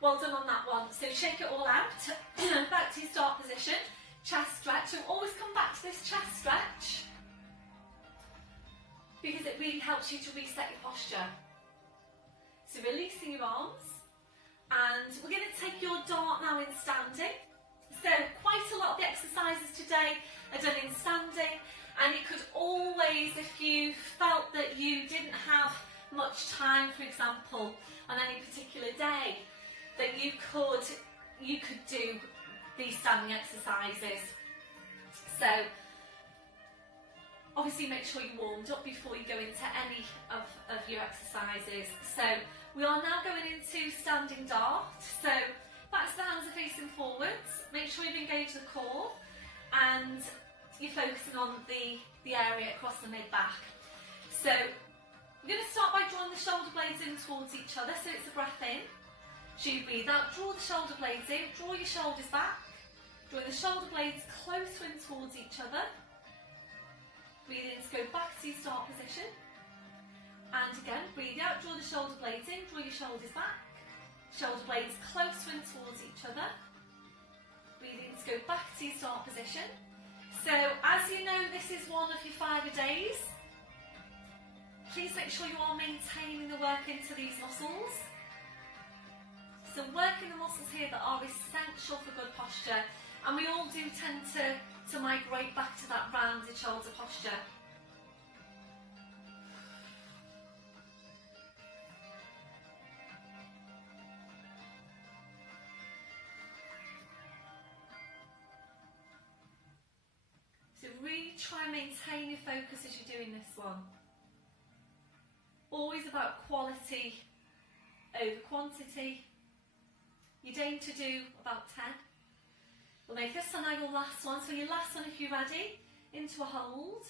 well done on that one. So shake it all out. Back to your start position. Chest stretch. So always come back to this chest stretch, because it really helps you to reset your posture. So releasing your arms, and we're going to take your dart now in standing. So quite a lot of the exercises today are done in standing, and you could always, if you felt that you didn't have much time, for example, on any particular day, that you could do these standing exercises. So obviously make sure you're warmed up before you go into any of your exercises. So we are now going into standing dart. So back to the hands are facing forwards. Make sure you've engaged the core, and you're focusing on the area across the mid-back. So we're going to start by drawing the shoulder blades in towards each other. So it's a breath in. So you breathe out, draw the shoulder blades in, draw your shoulders back, draw the shoulder blades closer in towards each other. Breathe in to go back to your start position. And again, breathe out, draw the shoulder blades in, draw your shoulders back. Shoulder blades closer in towards each other. Breathe in to go back to your start position. So as you know, this is one of your 5-a-days. Please make sure you are maintaining the work into these muscles. So working the muscles here that are essential for good posture, and we all do tend to migrate back to that rounded shoulder posture. So really try and maintain your focus as you're doing this one. Always about quality over quantity. You'd aim to do about 10. We'll make this one now your last one. So your last one, if you're ready, into a hold.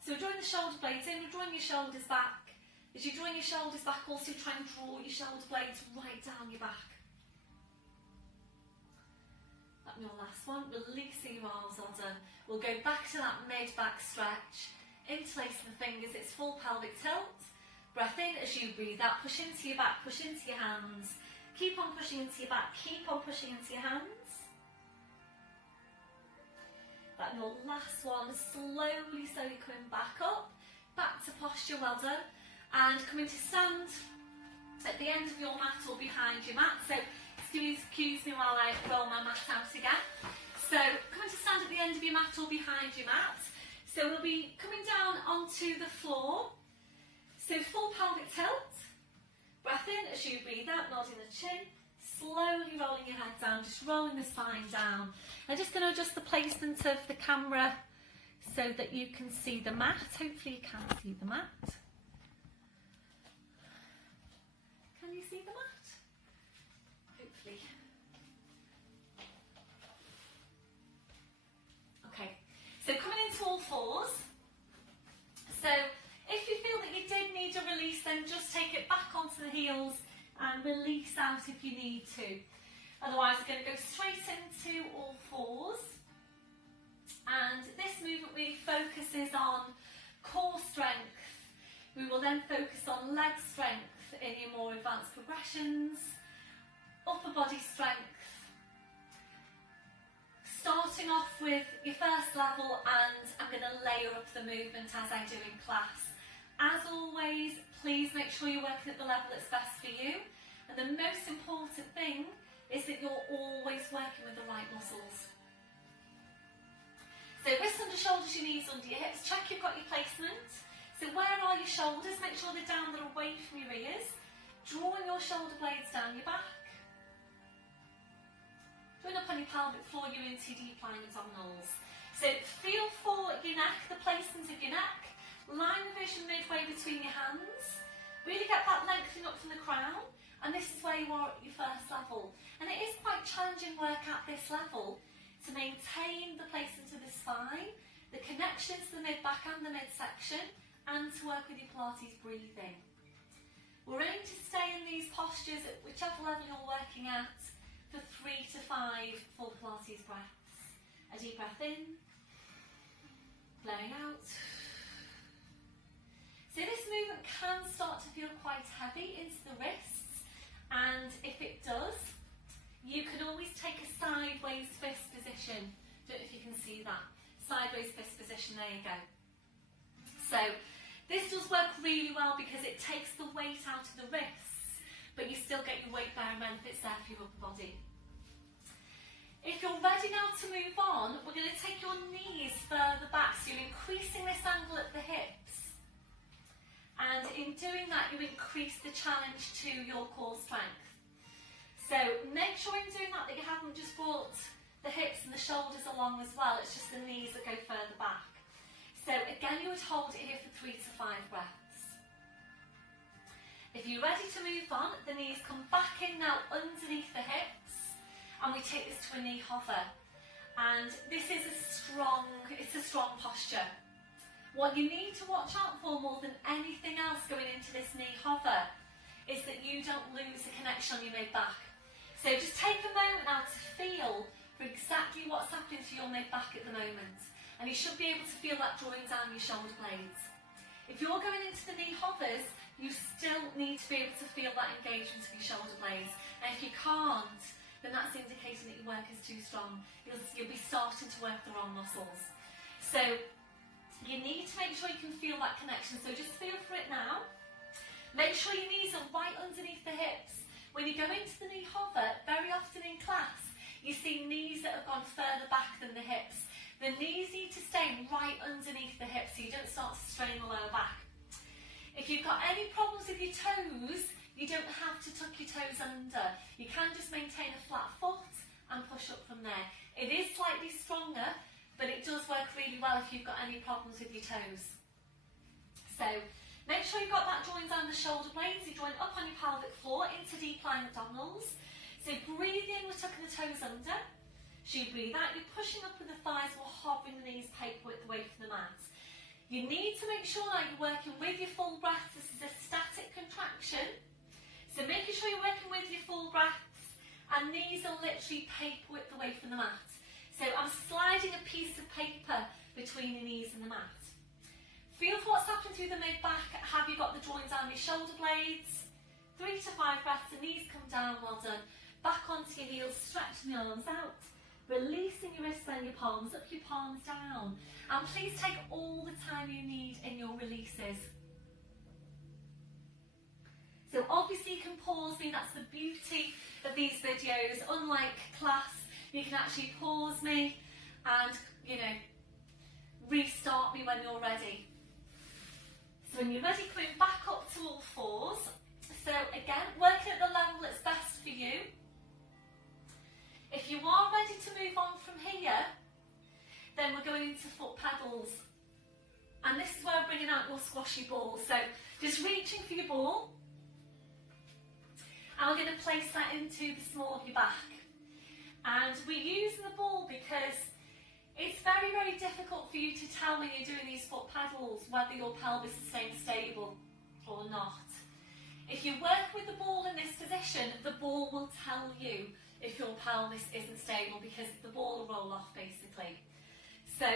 So we're drawing the shoulder blades in, we're drawing your shoulders back. As you're drawing your shoulders back, also try and draw your shoulder blades right down your back. That's your last one. Releasing your arms, well done. We'll go back to that mid-back stretch. Interlacing the fingers, it's full pelvic tilt. Breath in as you breathe out, push into your back, push into your hands. Keep on pushing into your back, keep on pushing into your hands. That your last one, slowly coming back up, back to posture, well done. And coming to stand at the end of your mat or behind your mat. So excuse me while I roll my mat out again. So coming to stand at the end of your mat or behind your mat. So we'll be coming down onto the floor. So full pelvic tilt. Breath in as you breathe out, nodding the chin. Slowly rolling your head down, just rolling the spine down. I'm just going to adjust the placement of the camera so that you can see the mat. Hopefully you can see the mat. Can you see the mat? Hopefully. Okay, so coming into all fours. So if you feel that you did need a release, then just take it back onto the heels and release out if you need to. Otherwise, we're going to go straight into all fours. And this movement really focuses on core strength. We will then focus on leg strength in your more advanced progressions, upper body strength. Starting off with your first level, and I'm going to layer up the movement as I do in class. As always, please make sure you're working at the level that's best for you. And the most important thing is that you're always working with the right muscles. So wrists under shoulders, your knees under your hips. Check you've got your placement. So where are your shoulders? Make sure they're down, they're away from your ears. Drawing your shoulder blades down your back. Join up on your pelvic floor, you're into deep lying abdominals. So feel for your neck, the placement of your neck. Line the vision midway between your hands. Really get that lengthening up from the crown. And this is where you are at your first level. And it is quite challenging work at this level to maintain the placement of the spine, the connection to the mid-back and the midsection, and to work with your Pilates breathing. We're aiming to stay in these postures at whichever level you're working at for 3 to 5 full Pilates breaths. A deep breath in, blowing out. So this movement can start to feel quite heavy into the wrists, and if it does, you can always take a sideways fist position. Don't know if you can see that. Sideways fist position, there you go. So this does work really well because it takes the weight out of the wrists, but you still get your weight bearing benefits there for your upper body. If you're ready now to move on, we're going to take your knees further back, so you're increasing this angle at the hips. And in doing that, you increase the challenge to your core strength. So make sure in doing that you haven't just brought the hips and the shoulders along as well, it's just the knees that go further back. So again, you would hold it here for 3 to 5 breaths. If you're ready to move on, the knees come back in now underneath the hips, and we take this to a knee hover. And this is it's a strong posture. What you need to watch out for more than anything else going into this knee hover is that you don't lose the connection on your mid-back. So just take a moment now to feel for exactly what's happening to your mid-back at the moment. And you should be able to feel that drawing down your shoulder blades. If you're going into the knee hovers, you still need to be able to feel that engagement of your shoulder blades. And if you can't, then that's indicating that your work is too strong. You'll be starting to work the wrong muscles. So you need to make sure you can feel that connection. So just feel for it now. Make sure your knees are right underneath the hips. When you go into the knee hover, very often in class, you see knees that have gone further back than the hips. The knees need to stay right underneath the hips so you don't start to strain the lower back. If you've got any problems with your toes, you don't have to tuck your toes under. You can just maintain a flat foot and push up from there. It is slightly stronger, but it does work really well if you've got any problems with your toes. So make sure you've got that joint down the shoulder blades. You join up on your pelvic floor into deep lying abdominals. So breathe in, we're tucking the toes under. As you breathe out, you're pushing up with the thighs while hovering the knees paper width away from the mat. You need to make sure that you're working with your full breath. This is a static contraction. So making sure you're working with your full breaths, and knees are literally paper width away from the mat. So I'm sliding a piece of paper between your knees and the mat. Feel for what's happening through the mid-back. Have you got the drawing down your shoulder blades? 3 to 5 breaths, the knees come down, well done. Back onto your heels, stretching the arms out. Releasing your wrists and your palms, up your palms down. And please take all the time you need in your releases. So obviously you can pause me, that's the beauty of these videos. Unlike class, you can actually pause me and, restart me when you're ready. So when you're ready, coming back up to all fours. So again, working at the level that's best for you. If you are ready to move on from here, then we're going into foot pedals. And this is where I'm bringing out your squashy ball. So just reaching for your ball. And we're going to place that into the small of your back. And we're using the ball because it's very, very difficult for you to tell when you're doing these foot pedals whether your pelvis is staying stable or not. If you work with the ball in this position, the ball will tell you if your pelvis isn't stable because the ball will roll off basically. So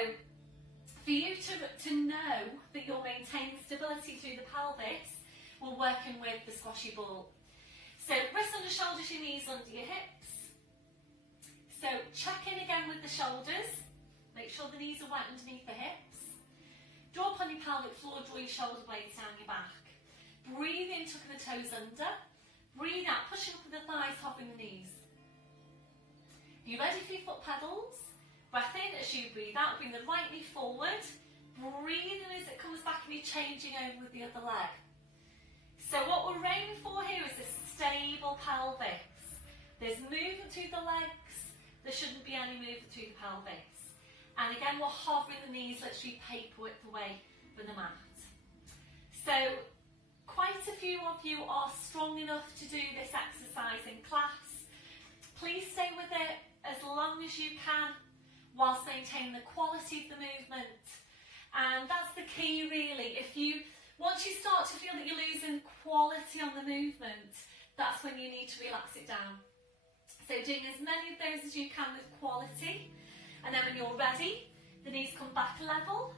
for you to know that you're maintaining stability through the pelvis, we're working with the squashy ball. So wrists under shoulders, your knees under your hips. So check in again with the shoulders. Make sure the knees are right underneath the hips. Draw upon your pelvic floor, draw your shoulder blades down your back. Breathe in, tucking the toes under. Breathe out, pushing up with the thighs, hovering the knees. You ready for your foot pedals? Breath in as you breathe out, bring the right knee forward. Breathe in as it comes back and you're changing over with the other leg. So what we're aiming for here is a stable pelvis. There's movement through the legs, there shouldn't be any movement through the pelvis. And again, we're hovering the knees literally paper width away from the mat. So quite a few of you are strong enough to do this exercise in class. Please stay with it as long as you can whilst maintaining the quality of the movement. And that's the key really. Once you start to feel that you're losing quality on the movement, that's when you need to relax it down. So doing as many of those as you can with quality, and then when you're ready, the knees come back level,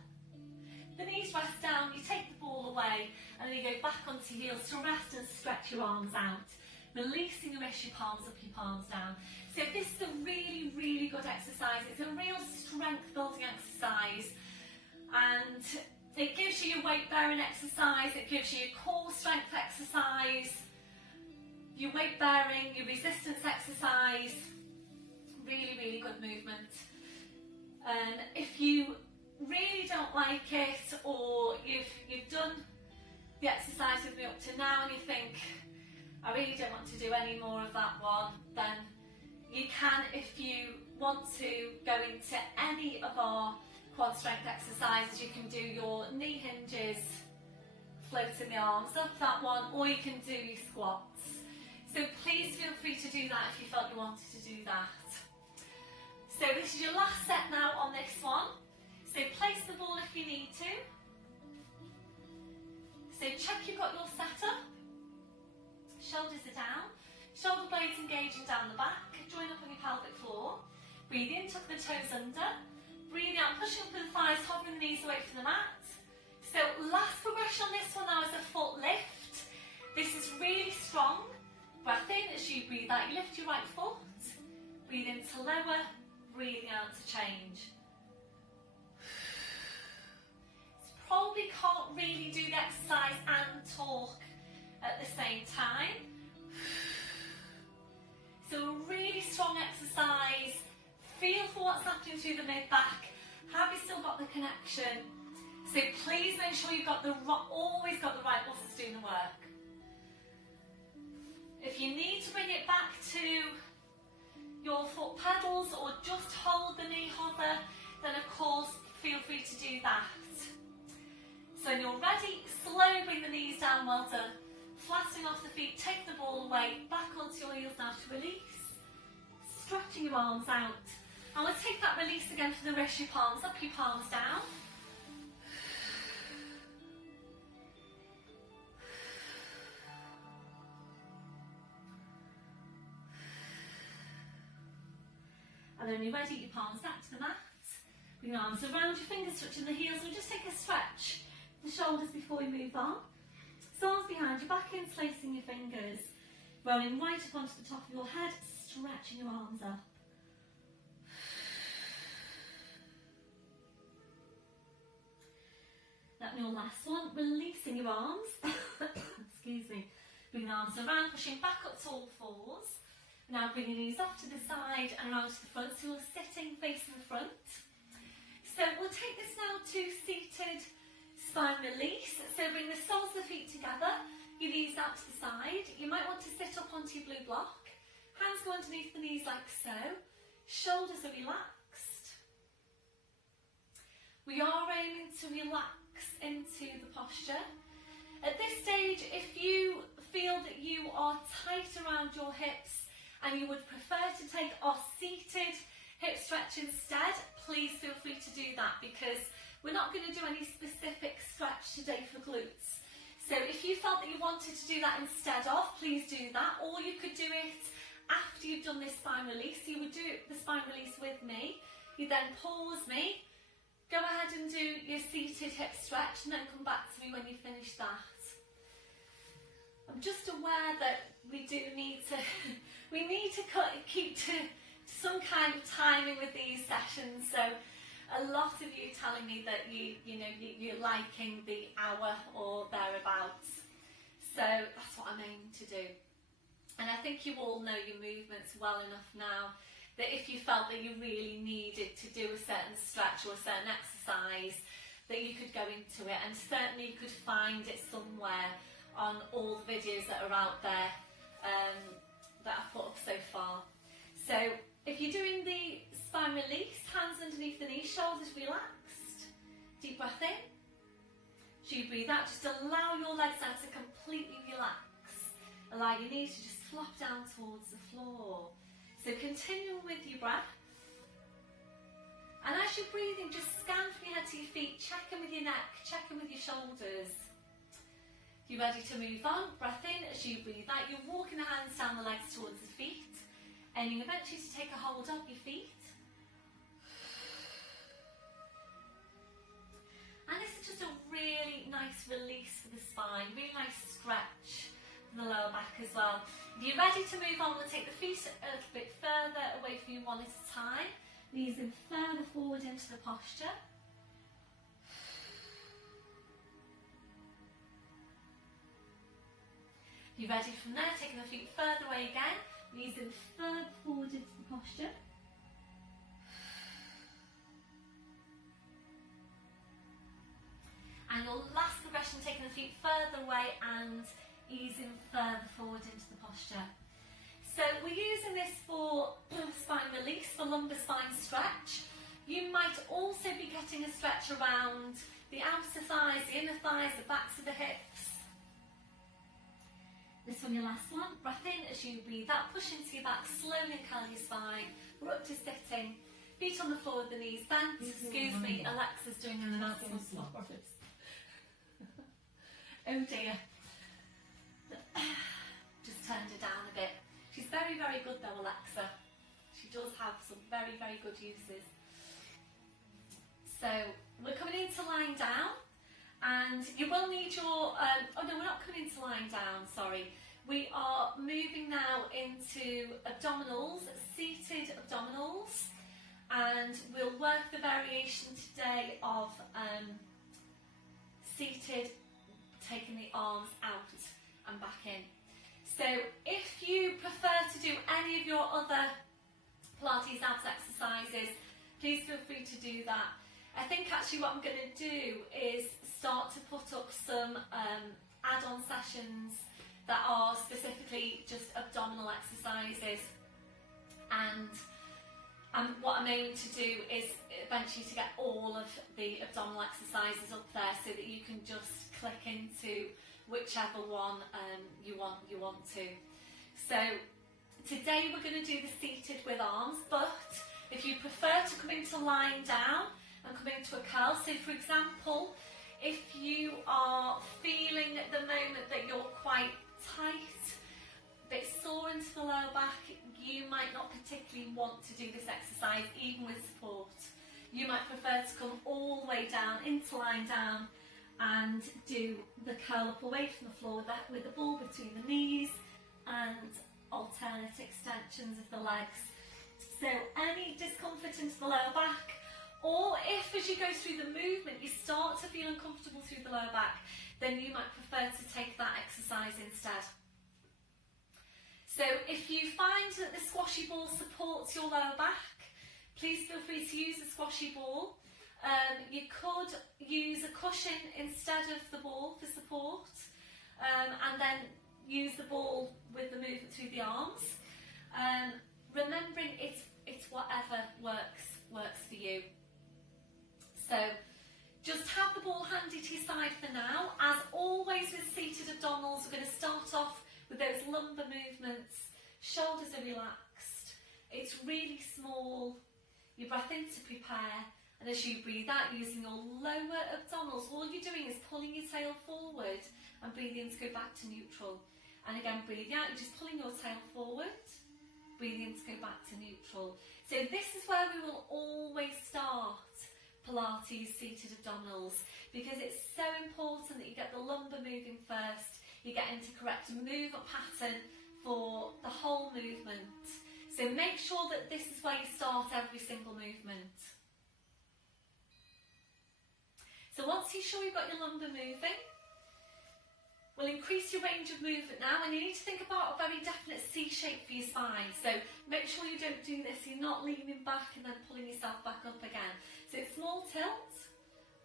the knees rest down, you take the ball away, and then you go back onto your heels to rest and stretch your arms out, releasing your wrists, your palms up, your palms down. So this is a really, really good exercise. It's a real strength building exercise, and it gives you your weight bearing exercise, it gives you your core strength exercise, your weight bearing, your resistance exercise. Really, really good movement. If you really don't like it, or you've done the exercise with me up to now and you think, I really don't want to do any more of that one, then you can, if you want to, go into any of our quad strength exercises. You can do your knee hinges, floating the arms up, that one, or you can do your squats. So please feel free to do that if you felt you wanted to do that. So this is your last set now on this one. So place the ball if you need to. So check you've got your setup. Shoulders are down. Shoulder blades engaging down the back. Join up on your pelvic floor. Breathe in, tuck the toes under. Breathe out, pushing up with the thighs, hovering the knees away from the mat. So last progression on this one now is a foot lift. This is really strong. Breath in as you breathe out, you lift your right foot. Breathe in to lower, breathing out to change. Probably can't really do the exercise and talk at the same time. So a really strong exercise. Feel for what's happening through the mid-back. Have you still got the connection? So please make sure you've got always got the right muscles doing the work. If you need to bring it back to your foot pedals or just hold the knee hover, then of course feel free to do that. So when you're ready, slowly bring the knees down, well done. Flattening off the feet, take the ball away, back onto your heels now to release. Stretching your arms out. And we'll take that release again for the rest, your palms up, your palms down. And then when you're ready, your palms back to the mat. Bring your arms around, your fingers touching the heels. We'll just take a stretch the shoulders before we move on. So arms behind your back, interlacing your fingers, rolling right up onto the top of your head, stretching your arms up. That your last one, releasing your arms. Excuse me. Bring the arms around, pushing back up to all fours. Now bring your knees off to the side and around to the front, so you're sitting facing the front. So we'll take this now to seated spine release. So bring the soles of the feet together, your knees out to the side. You might want to sit up onto your blue block. Hands go underneath the knees like so. Shoulders are relaxed. We are aiming to relax into the posture. At this stage, if you feel that you are tight around your hips and you would prefer to take our seated hip stretch instead, please feel free to do that, because we're not going to do any specific stretch today for glutes. So if you felt that you wanted to do that instead of, please do that. Or you could do it after you've done this spine release. You would do the spine release with me. You then pause me, go ahead and do your seated hip stretch, and then come back to me when you finish that. I'm just aware that we do need to keep to some kind of timing with these sessions. So a lot of you telling me that you're liking the hour or thereabouts. So that's what I'm aiming to do. And I think you all know your movements well enough now that if you felt that you really needed to do a certain stretch or a certain exercise, that you could go into it, and certainly you could find it somewhere on all the videos that are out there that I've put up so far. So if you're doing the spine release, hands underneath the knees, shoulders relaxed, deep breath in. As you breathe out, just allow your legs now to completely relax. Allow your knees to just flop down towards the floor. So continue with your breath. And as you're breathing, just scan from your head to your feet, check in with your neck, check in with your shoulders. You're ready to move on, breath in. As you breathe out, you're walking the hands down the legs towards the feet, aiming eventually to take a hold of your feet. And this is just a really nice release for the spine, really nice stretch for the lower back as well. If you're ready to move on, we'll take the feet a little bit further away from you one at a time, knees in further forward into the posture. You're ready from there, taking the feet further away again, knees in further forward into the posture. And your last progression, taking the feet further away and easing further forward into the posture. So we're using this for spine release, for lumbar spine stretch. You might also be getting a stretch around the outer thighs, the inner thighs, the backs of the hips. This one, your last one. Breath in as you breathe out, push into your back, slowly curl your spine. We're up to sitting, feet on the floor with the knees bent. Excuse me, Alexa's doing an announcement. Oh dear. Just turned her down a bit. She's very, very good though, Alexa. She does have some very, very good uses. So we're coming into lying down. And you will need your, oh no, we're not coming into lying down, sorry. We are moving now into abdominals, seated abdominals. And we'll work the variation today of seated, taking the arms out and back in. So if you prefer to do any of your other Pilates abs exercises, please feel free to do that. I think actually what I'm going to do is start to put up some add-on sessions that are specifically just abdominal exercises, and what I'm aiming to do is eventually to get all of the abdominal exercises up there so that you can just click into whichever one you want to. So today we're going to do the seated with arms, but if you prefer to come into lying down and come into a curl, so for example, if you are feeling at the moment that you're quite tight, a bit sore into the lower back, you might not particularly want to do this exercise even with support. You might prefer to come all the way down into lying down and do the curl up away from the floor with the ball between the knees and alternate extensions of the legs. So any discomfort into the lower back, or if as you go through the movement you start to feel uncomfortable through the lower back, then you might prefer to take that exercise instead. So if you find that the squashy ball supports your lower back, please feel free to use the squashy ball. You could use a cushion instead of the ball for support, and then use the ball with the movement through the arms. Remembering it's whatever works for you. So just have the ball handy to your side for now. As always with seated abdominals, we're going to start off with those lumbar movements. Shoulders are relaxed. It's really small. You breath in to prepare, and as you breathe out using your lower abdominals, all you're doing is pulling your tail forward and breathing in to go back to neutral. And again, breathing out, you're just pulling your tail forward, breathing in to go back to neutral. So this is where we will always start Pilates seated abdominals, because it's so important that you get the lumbar moving first, you get into correct movement pattern for the whole movement. So make sure that this is where you start every single movement. So once you're sure you've got your lumbar moving, we'll increase your range of movement now, and you need to think about a very definite C shape for your spine. So make sure you don't do this, you're not leaning back and then pulling yourself back up again. So it's small tilt,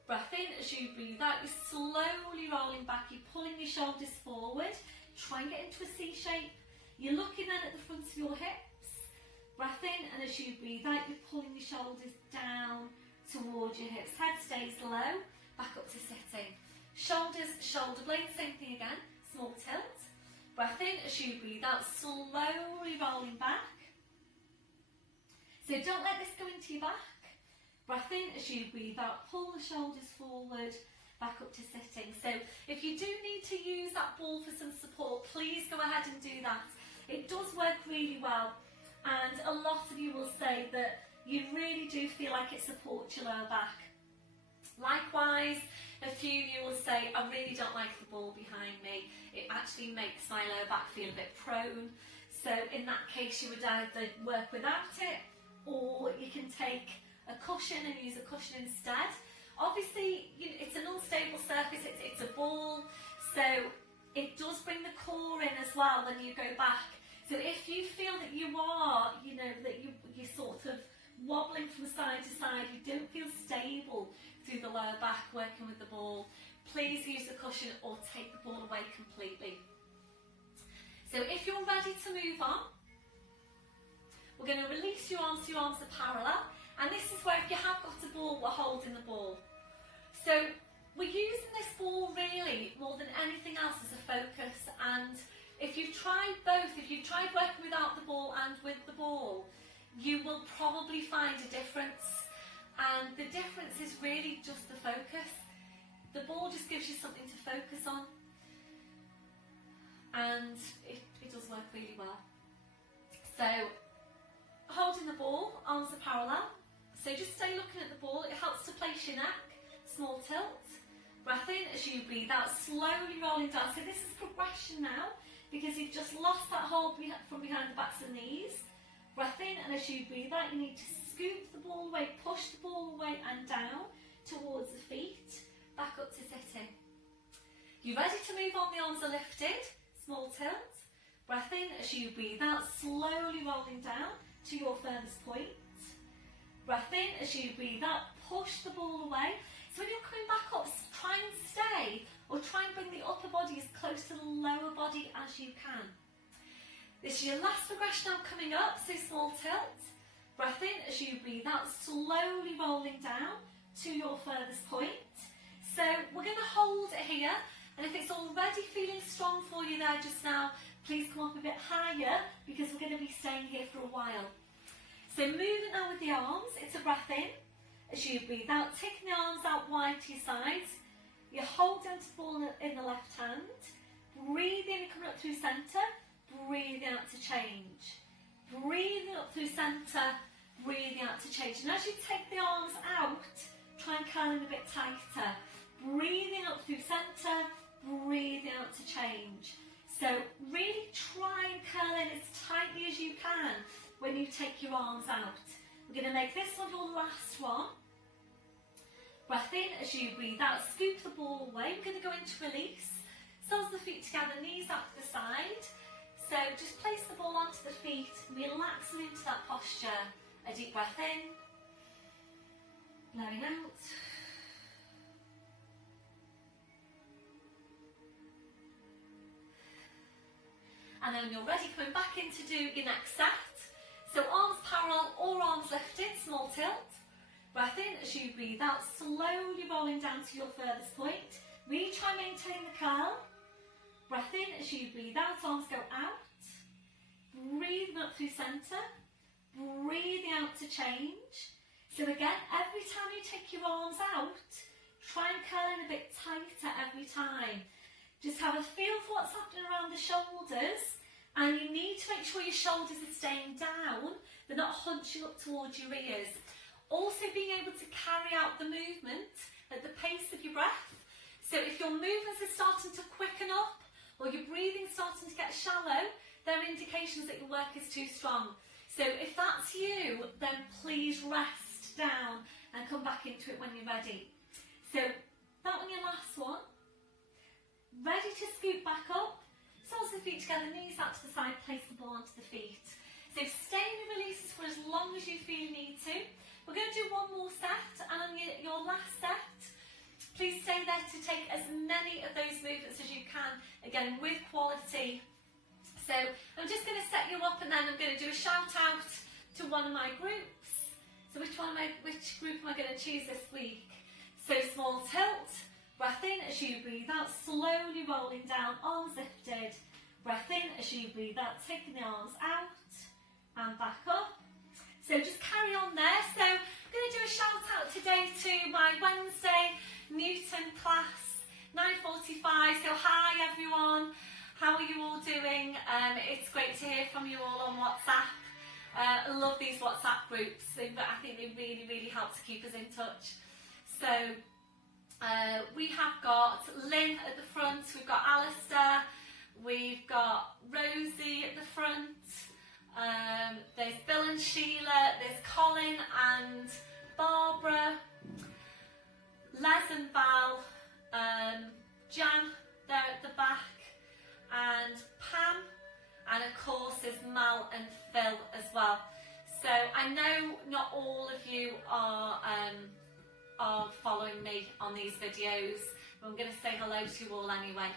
breath in, as you breathe out, you're slowly rolling back, you're pulling your shoulders forward, try and get into a C shape. You're looking then at the front of your hips, breath in, and as you breathe out, you're pulling your shoulders down towards your hips. Head stays low, back up to sitting. Shoulders, shoulder blades, same thing again, small tilt. Breath in, as you breathe out, slowly rolling back. So don't let this go into your back. Breath in, as you breathe out, pull the shoulders forward, back up to sitting. So if you do need to use that ball for some support, please go ahead and do that. It does work really well, and a lot of you will say that you really do feel like it supports your lower back. Likewise, a few of you will say, I really don't like the ball behind me. It actually makes my lower back feel a bit prone. So in that case, you would either work without it, or you can take a cushion and use a cushion instead. Obviously, it's an unstable surface, it's a ball, so it does bring the core in as well when you go back. So if you feel that you are, that you're sort of wobbling from side to side, you don't feel stable through the lower back working with the ball, please use the cushion or take the ball away completely. So if you're ready to move on, we're going to release your arms so your arms are parallel, and this is where if you have got a ball, we're holding the ball. So we're using this ball really more than anything else as a focus, and if you've tried both, if you've tried working without the ball and with the ball, you will probably find a difference, and the difference is really just the focus. The ball just gives you something to focus on, and it does work really well. So holding the ball, arms are parallel, so just stay looking at the ball. It helps to place your neck, small tilt, breath in, as you breathe out, slowly rolling down. So this is progression now, because you've just lost that hold from behind the backs of the knees. Breath in, and as you breathe out, you need to scoop the ball away, push the ball away and down towards the feet, back up to sitting. You're ready to move on, the arms are lifted, small tilt. Breath in, as you breathe out, slowly rolling down to your furthest point. Breath in, as you breathe out, push the ball away. So when you're coming back up, try and stay, or try and bring the upper body as close to the lower body as you can. This is your last progression now coming up, so small tilt. Breath in, as you breathe out, slowly rolling down to your furthest point. So we're going to hold it here, and if it's already feeling strong for you there just now, please come up a bit higher, because we're going to be staying here for a while. So moving now with the arms, it's a breath in. As you breathe out, taking the arms out wide to your sides. You hold down to the ball in the left hand. Breathe in, coming up through centre. Breathing out to change. Breathing up through centre. Breathing out to change. And as you take the arms out, try and curl in a bit tighter. Breathing up through centre. Breathing out to change. So really try and curl in as tightly as you can when you take your arms out. We're going to make this one your last one. Breath in, as you breathe out, scoop the ball away. We're going to go into release. Soles of the feet together, knees out to the side. So just place the ball onto the feet, relaxing into that posture. A deep breath in. Blowing out. And then when you're ready, coming back in to do your next set. So arms parallel or arms lifted, small tilt. Breath in as you breathe out, slowly rolling down to your furthest point. Really try and maintain the curl. Breath in as you breathe out, arms go out. Breathing up through centre. Breathing out to change. So again, every time you take your arms out, try and curl in a bit tighter every time. Just have a feel for what's happening around the shoulders, and you need to make sure your shoulders are staying down, they're not hunching up towards your ears. Also being able to carry out the movement at the pace of your breath. So if your movements are starting to quicken up, or your breathing starting to get shallow, they're indications that your work is too strong. So if that's you, then please rest down and come back into it when you're ready. So that one, your last one. Ready to scoot back up. Soles of the feet together, knees out to the side, place the ball onto the feet. So stay in your releases for as long as you feel you need to. We're going to do one more set, and on your last set, please stay there to take as many of those movements as you can, again with quality. So I'm just going to set you up, and then I'm going to do a shout out to one of my groups. So which group am I going to choose this week? So small tilt, breath in as you breathe out, slowly rolling down, arms lifted. Breath in as you breathe out, taking the arms out and back up. So just carry on there. So I'm going to do a shout out today to my Wednesday Newton class, 9:45. So hi everyone, how are you all doing? It's great to hear from you all on WhatsApp. I love these WhatsApp groups. I think they really, really help to keep us in touch. So we have got Lynn at the front, we've got Alistair, we've got Rosie at the front, there's Bill and Sheila, there's Colin and Barbara, Les and Val, Jan there at the back, and Pam, and of course there's Mal and Phil as well. So I know not all of you are following me on these videos, but I'm going to say hello to you all anyway.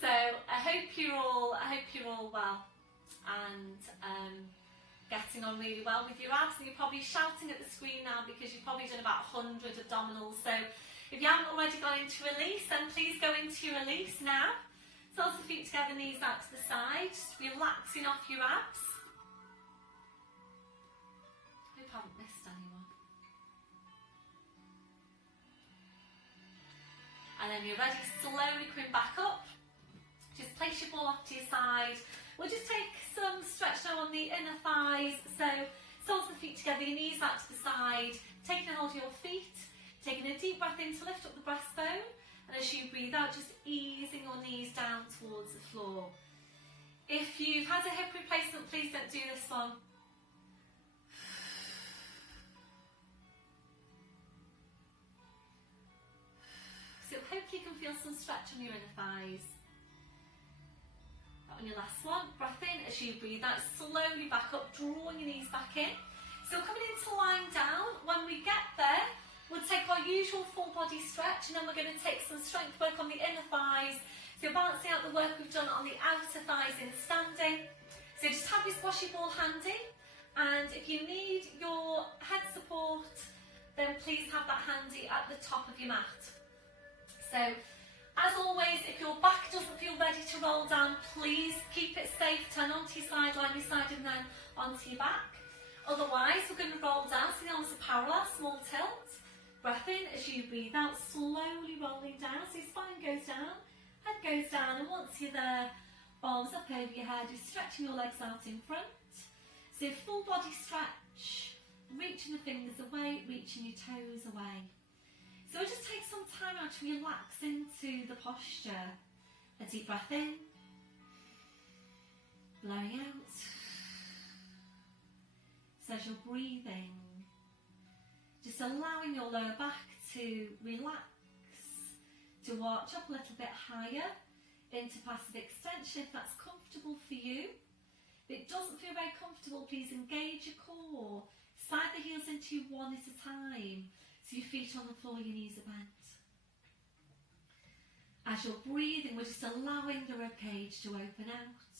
So I hope you're all well and getting on really well with your abs, and you're probably shouting at the screen now because you've probably done about 100 abdominals. So if you haven't already gone into Elise, then please go into your Elise now. Soles of the feet together, knees out to the side, just relaxing off your abs. I hope I haven't missed anyone. And then you're ready, slowly coming back up. Just place your ball off to your side. We'll just take some stretch now on the inner thighs. So soles of the feet together, your knees out to the side, taking a hold of your feet, taking a deep breath in to lift up the breastbone, and as you breathe out, just easing your knees down towards the floor. If you've had a hip replacement, please don't do this one. So hopefully you can feel some stretch on your inner thighs. On your last one, breath in as you breathe out, slowly back up, drawing your knees back in. So coming into lying down, when we get there, we'll take our usual full body stretch, and then we're going to take some strength work on the inner thighs. So balancing out the work we've done on the outer thighs in standing. So just have your squashy ball handy, and if you need your head support, then please have that handy at the top of your mat. So as always, if your back doesn't feel ready to roll down, please keep it safe, turn onto your side, line your side and then onto your back. Otherwise, we're going to roll down, so the arms are parallel, small tilt. Breath in as you breathe out, slowly rolling down, so your spine goes down, head goes down, and once you're there, arms up over your head, you're stretching your legs out in front. So full body stretch, reaching the fingers away, reaching your toes away. So we'll just take some time out to relax into the posture. A deep breath in, blowing out. So as you're breathing, just allowing your lower back to relax, to arch up a little bit higher into passive extension if that's comfortable for you. If it doesn't feel very comfortable, please engage your core, slide the heels heels into you one at a time. So your feet on the floor, your knees are bent. As you're breathing, we're just allowing the ribcage to open out.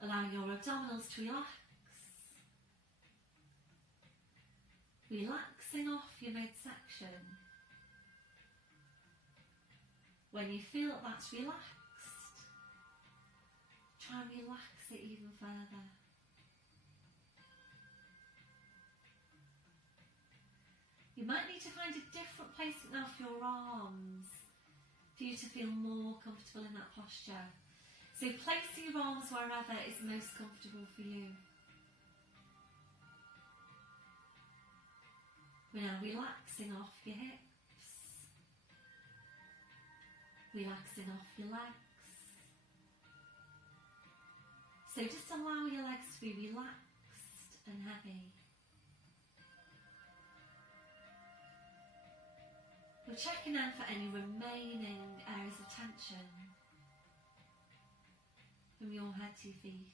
Allowing your abdominals to relax. Relaxing off your midsection. When you feel that that's relaxed, try and relax it even further. You might need to find a different placement now for your arms for you to feel more comfortable in that posture. So placing your arms wherever is most comfortable for you. We're now relaxing off your hips, relaxing off your legs. So just allow your legs to be relaxed and heavy. We're checking in for any remaining areas of tension from your head to your feet.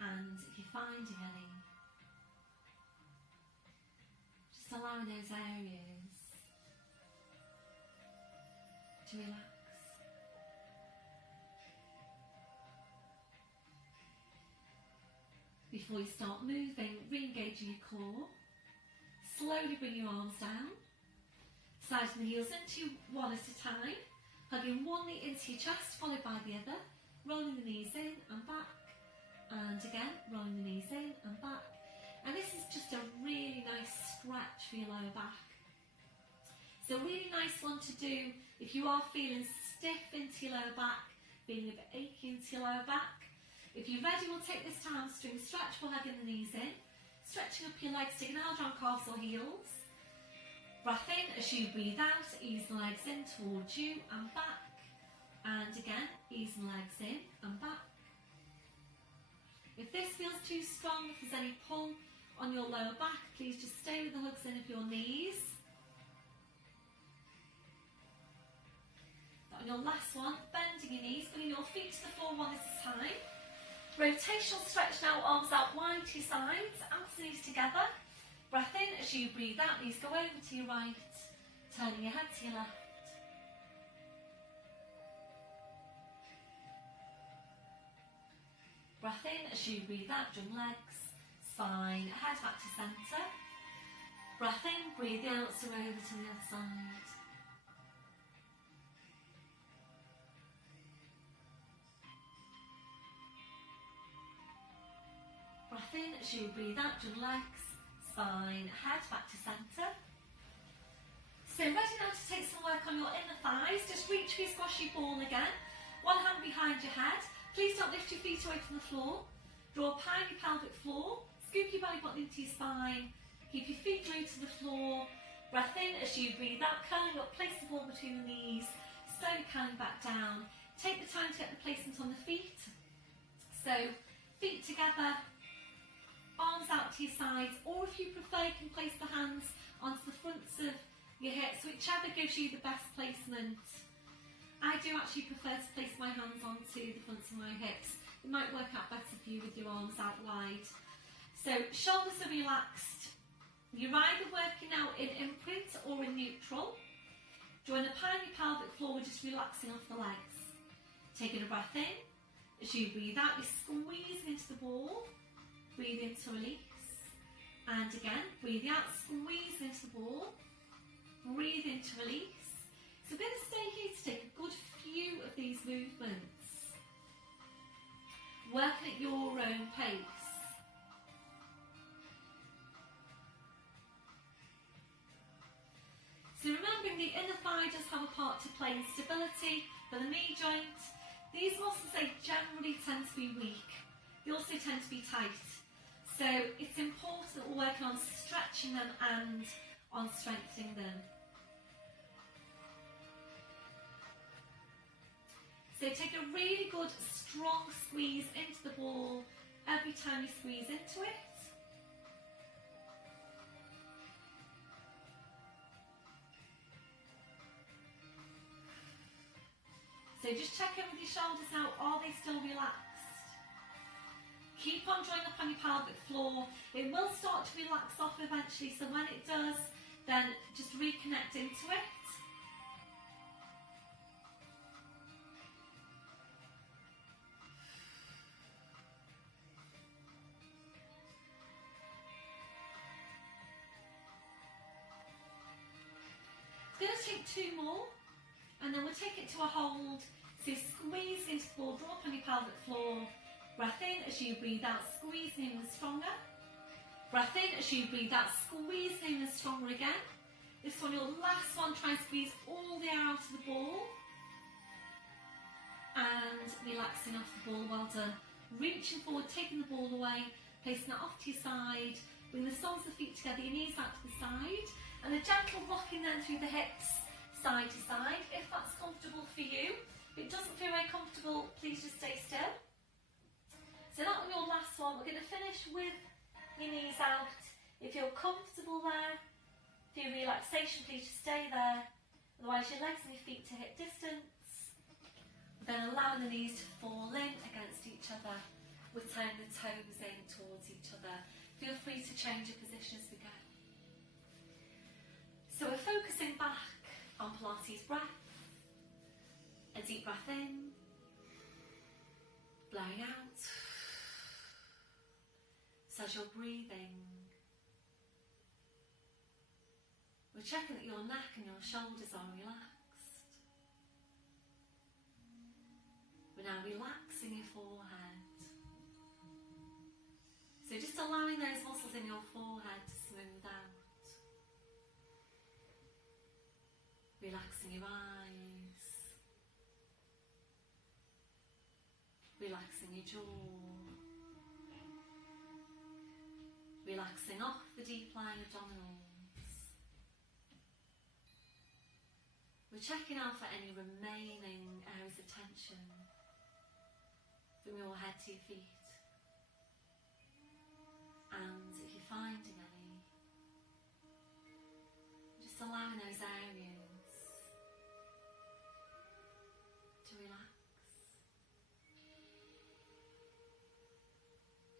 And if you're finding any, just allowing those areas to relax. Before you start moving, re-engaging your core. Slowly bring your arms down, sliding the heels into you one at a time, hugging one knee into your chest, followed by the other, rolling the knees in and back, and again, rolling the knees in and back. And this is just a really nice stretch for your lower back. So a really nice one to do if you are feeling stiff into your lower back, feeling a bit achy into your lower back. If you're ready, we'll take this to hamstring stretch, we'll hugging the knees in. Stretching up your legs, taking hard around calves or heels. Breath in as you breathe out, ease the legs in towards you and back. And again, ease the legs in and back. If this feels too strong, if there's any pull on your lower back, please just stay with the hugs in of your knees. On your last one, bending your knees, bringing your feet to the floor one at a time. Rotational stretch now, arms out wide to your sides, arms and knees together. Breath in as you breathe out, knees go over to your right, turning your head to your left. Breath in as you breathe out, jump legs, spine, head back to centre. Breath in, breathe out, so over to the other side. Breath in as you breathe out, jump legs, spine, head back to centre. So ready now to take some work on your inner thighs. Just reach for your squashy ball again. One hand behind your head. Please don't lift your feet away from the floor. Draw a pie in your pelvic floor. Scoop your belly button into your spine. Keep your feet glued to the floor. Breath in as you breathe out, curling up, place the ball between the knees. Slowly curling back down. Take the time to get the placement on the feet. So feet together. Arms out to your sides, or if you prefer, you can place the hands onto the fronts of your hips, whichever gives you the best placement. I do actually prefer to place my hands onto the fronts of my hips. It might work out better for you with your arms out wide. So shoulders are relaxed. You're either working out in imprint or in neutral. Join a pie in your pelvic floor, we're just relaxing off the legs. Taking a breath in. As you breathe out, you're squeezing into the ball. Breathe in to release, and again, breathe out, squeeze into the ball, breathe in to release. So we're going to stay here to take a good few of these movements, working at your own pace. So remembering the inner thigh does have a part to play in stability for the knee joint. These muscles, they generally tend to be weak. They also tend to be tight. So it's important that we're working on stretching them and on strengthening them. So take a really good strong squeeze into the ball every time you squeeze into it. So just check in with your shoulders now, are they still relaxed? Keep on drawing up on your pelvic floor. It will start to relax off eventually, so when it does, then just reconnect into it. It's going to take 2 more, and then we'll take it to a hold. So squeeze into the ball, draw up on your pelvic floor. Breath in as you breathe out, squeezing in stronger. Breath in as you breathe out, squeezing in stronger again. This one, your last one, try and squeeze all the air out of the ball. And relaxing off the ball, well done. Reaching forward, taking the ball away, placing it off to your side. Bring the soles of the feet together, your knees out to the side. And a gentle rocking then through the hips, side to side, if that's comfortable for you. If it doesn't feel very comfortable, please just stay still. So that was your last one. We're going to finish with your knees out. If you're comfortable there, for your relaxation, please just stay there. Otherwise, your legs and your feet to hip distance. Then allowing the knees to fall in against each other. We're turning the toes in towards each other. Feel free to change your position as we go. So we're focusing back on Pilates breath. A deep breath in, blowing out. So as you're breathing, we're checking that your neck and your shoulders are relaxed. We're now relaxing your forehead. So just allowing those muscles in your forehead to smooth out. Relaxing your eyes. Relaxing your jaw. Relaxing off the deep lying abdominals. We're checking out for any remaining areas of tension from your head to your feet. And if you're finding any, just allowing those areas to relax.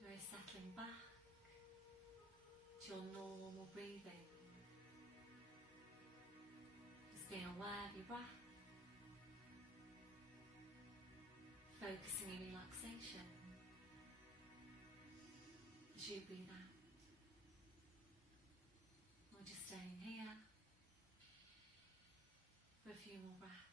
You're settling back to your normal breathing. Just being aware of your breath. Focusing on relaxation as you breathe out. We're just staying here for a few more breaths.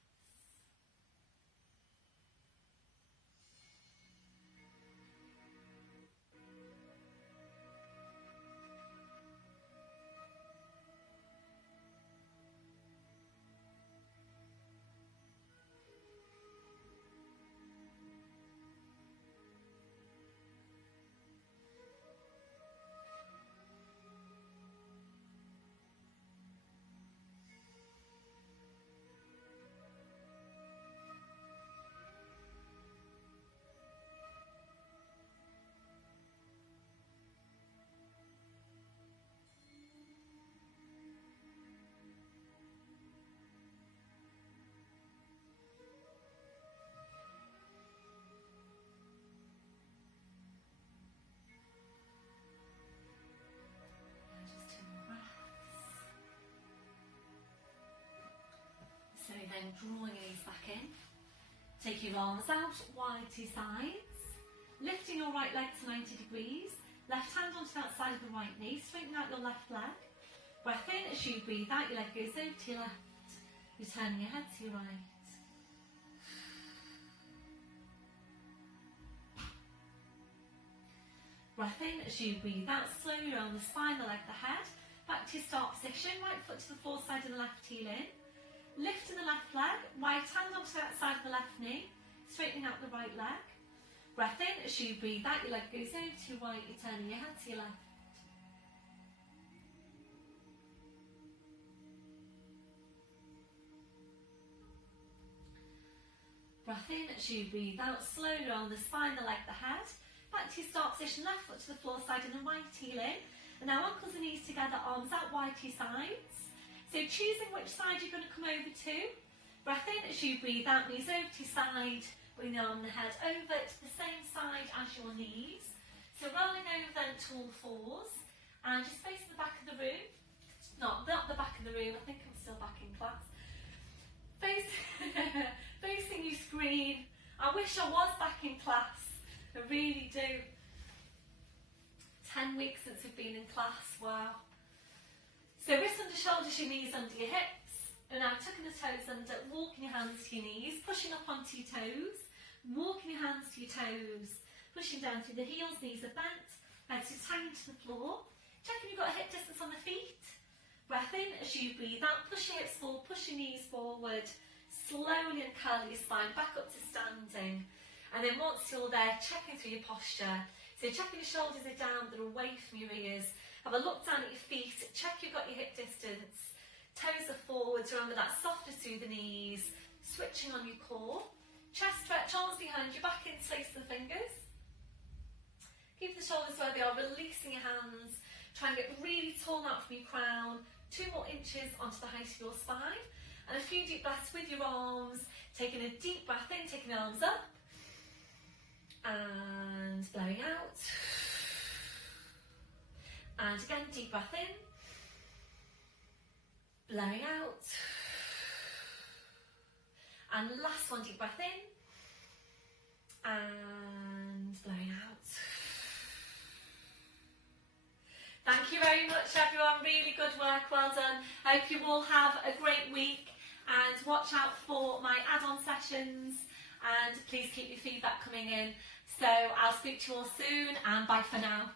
So then drawing your knees back in, take your arms out wide to sides, lifting your right leg to 90 degrees, left hand onto the outside of the right knee, straighten out your left leg, breath in as you breathe out, your leg goes over to your left, you're turning your head to your right. Breath in as you breathe out, slowly around the spine, the leg, the head, back to your start position, right foot to the forward side of the left heel in. Lifting the left leg, right hand onto the outside of the left knee, straightening out the right leg. Breath in as you breathe out, your leg goes over to your right, you're turning your head to your left. Breath in as you breathe out, slowly on the spine, the leg, the head. Back to your start position, left foot to the floor side and the right heel in. And now ankles and knees together, arms out wide to your sides. So choosing which side you're going to come over to. Breath in as you breathe out, knees over to your side. Bring the arm and the head over to the same side as your knees. So rolling over then to all fours and just facing the back of the room. Not the back of the room, I think I'm still back in class. Facing your screen. I wish I was back in class. I really do. 10 weeks since we've been in class, wow. So wrists under shoulders, your knees under your hips. And now tucking the toes under, walking your hands to your knees, pushing up onto your toes, walking your hands to your toes, pushing down through the heels, knees are bent, heads just hanging to the floor. Checking you've got a hip distance on the feet. Breath in as you breathe out, push your hips forward, push your knees forward, slowly and curl your spine back up to standing. And then once you're there, checking through your posture. So checking your shoulders are down, they're away from your ears. Have a look down at your feet, check you've got your hip distance. Toes are forwards, remember that softer through the knees. Switching on your core. Chest stretch, arms behind you, back interlace the fingers. Keep the shoulders where they are, releasing your hands. Try and get really tall out from your crown. 2 more inches onto the height of your spine. And a few deep breaths with your arms. Taking a deep breath in, taking the arms up. And blowing out. And again, deep breath in. Blowing out. And last one, deep breath in. And blowing out. Thank you very much, everyone. Really good work. Well done. I hope you all have a great week and watch out for my add-on sessions and please keep your feedback coming in. So I'll speak to you all soon and bye for now.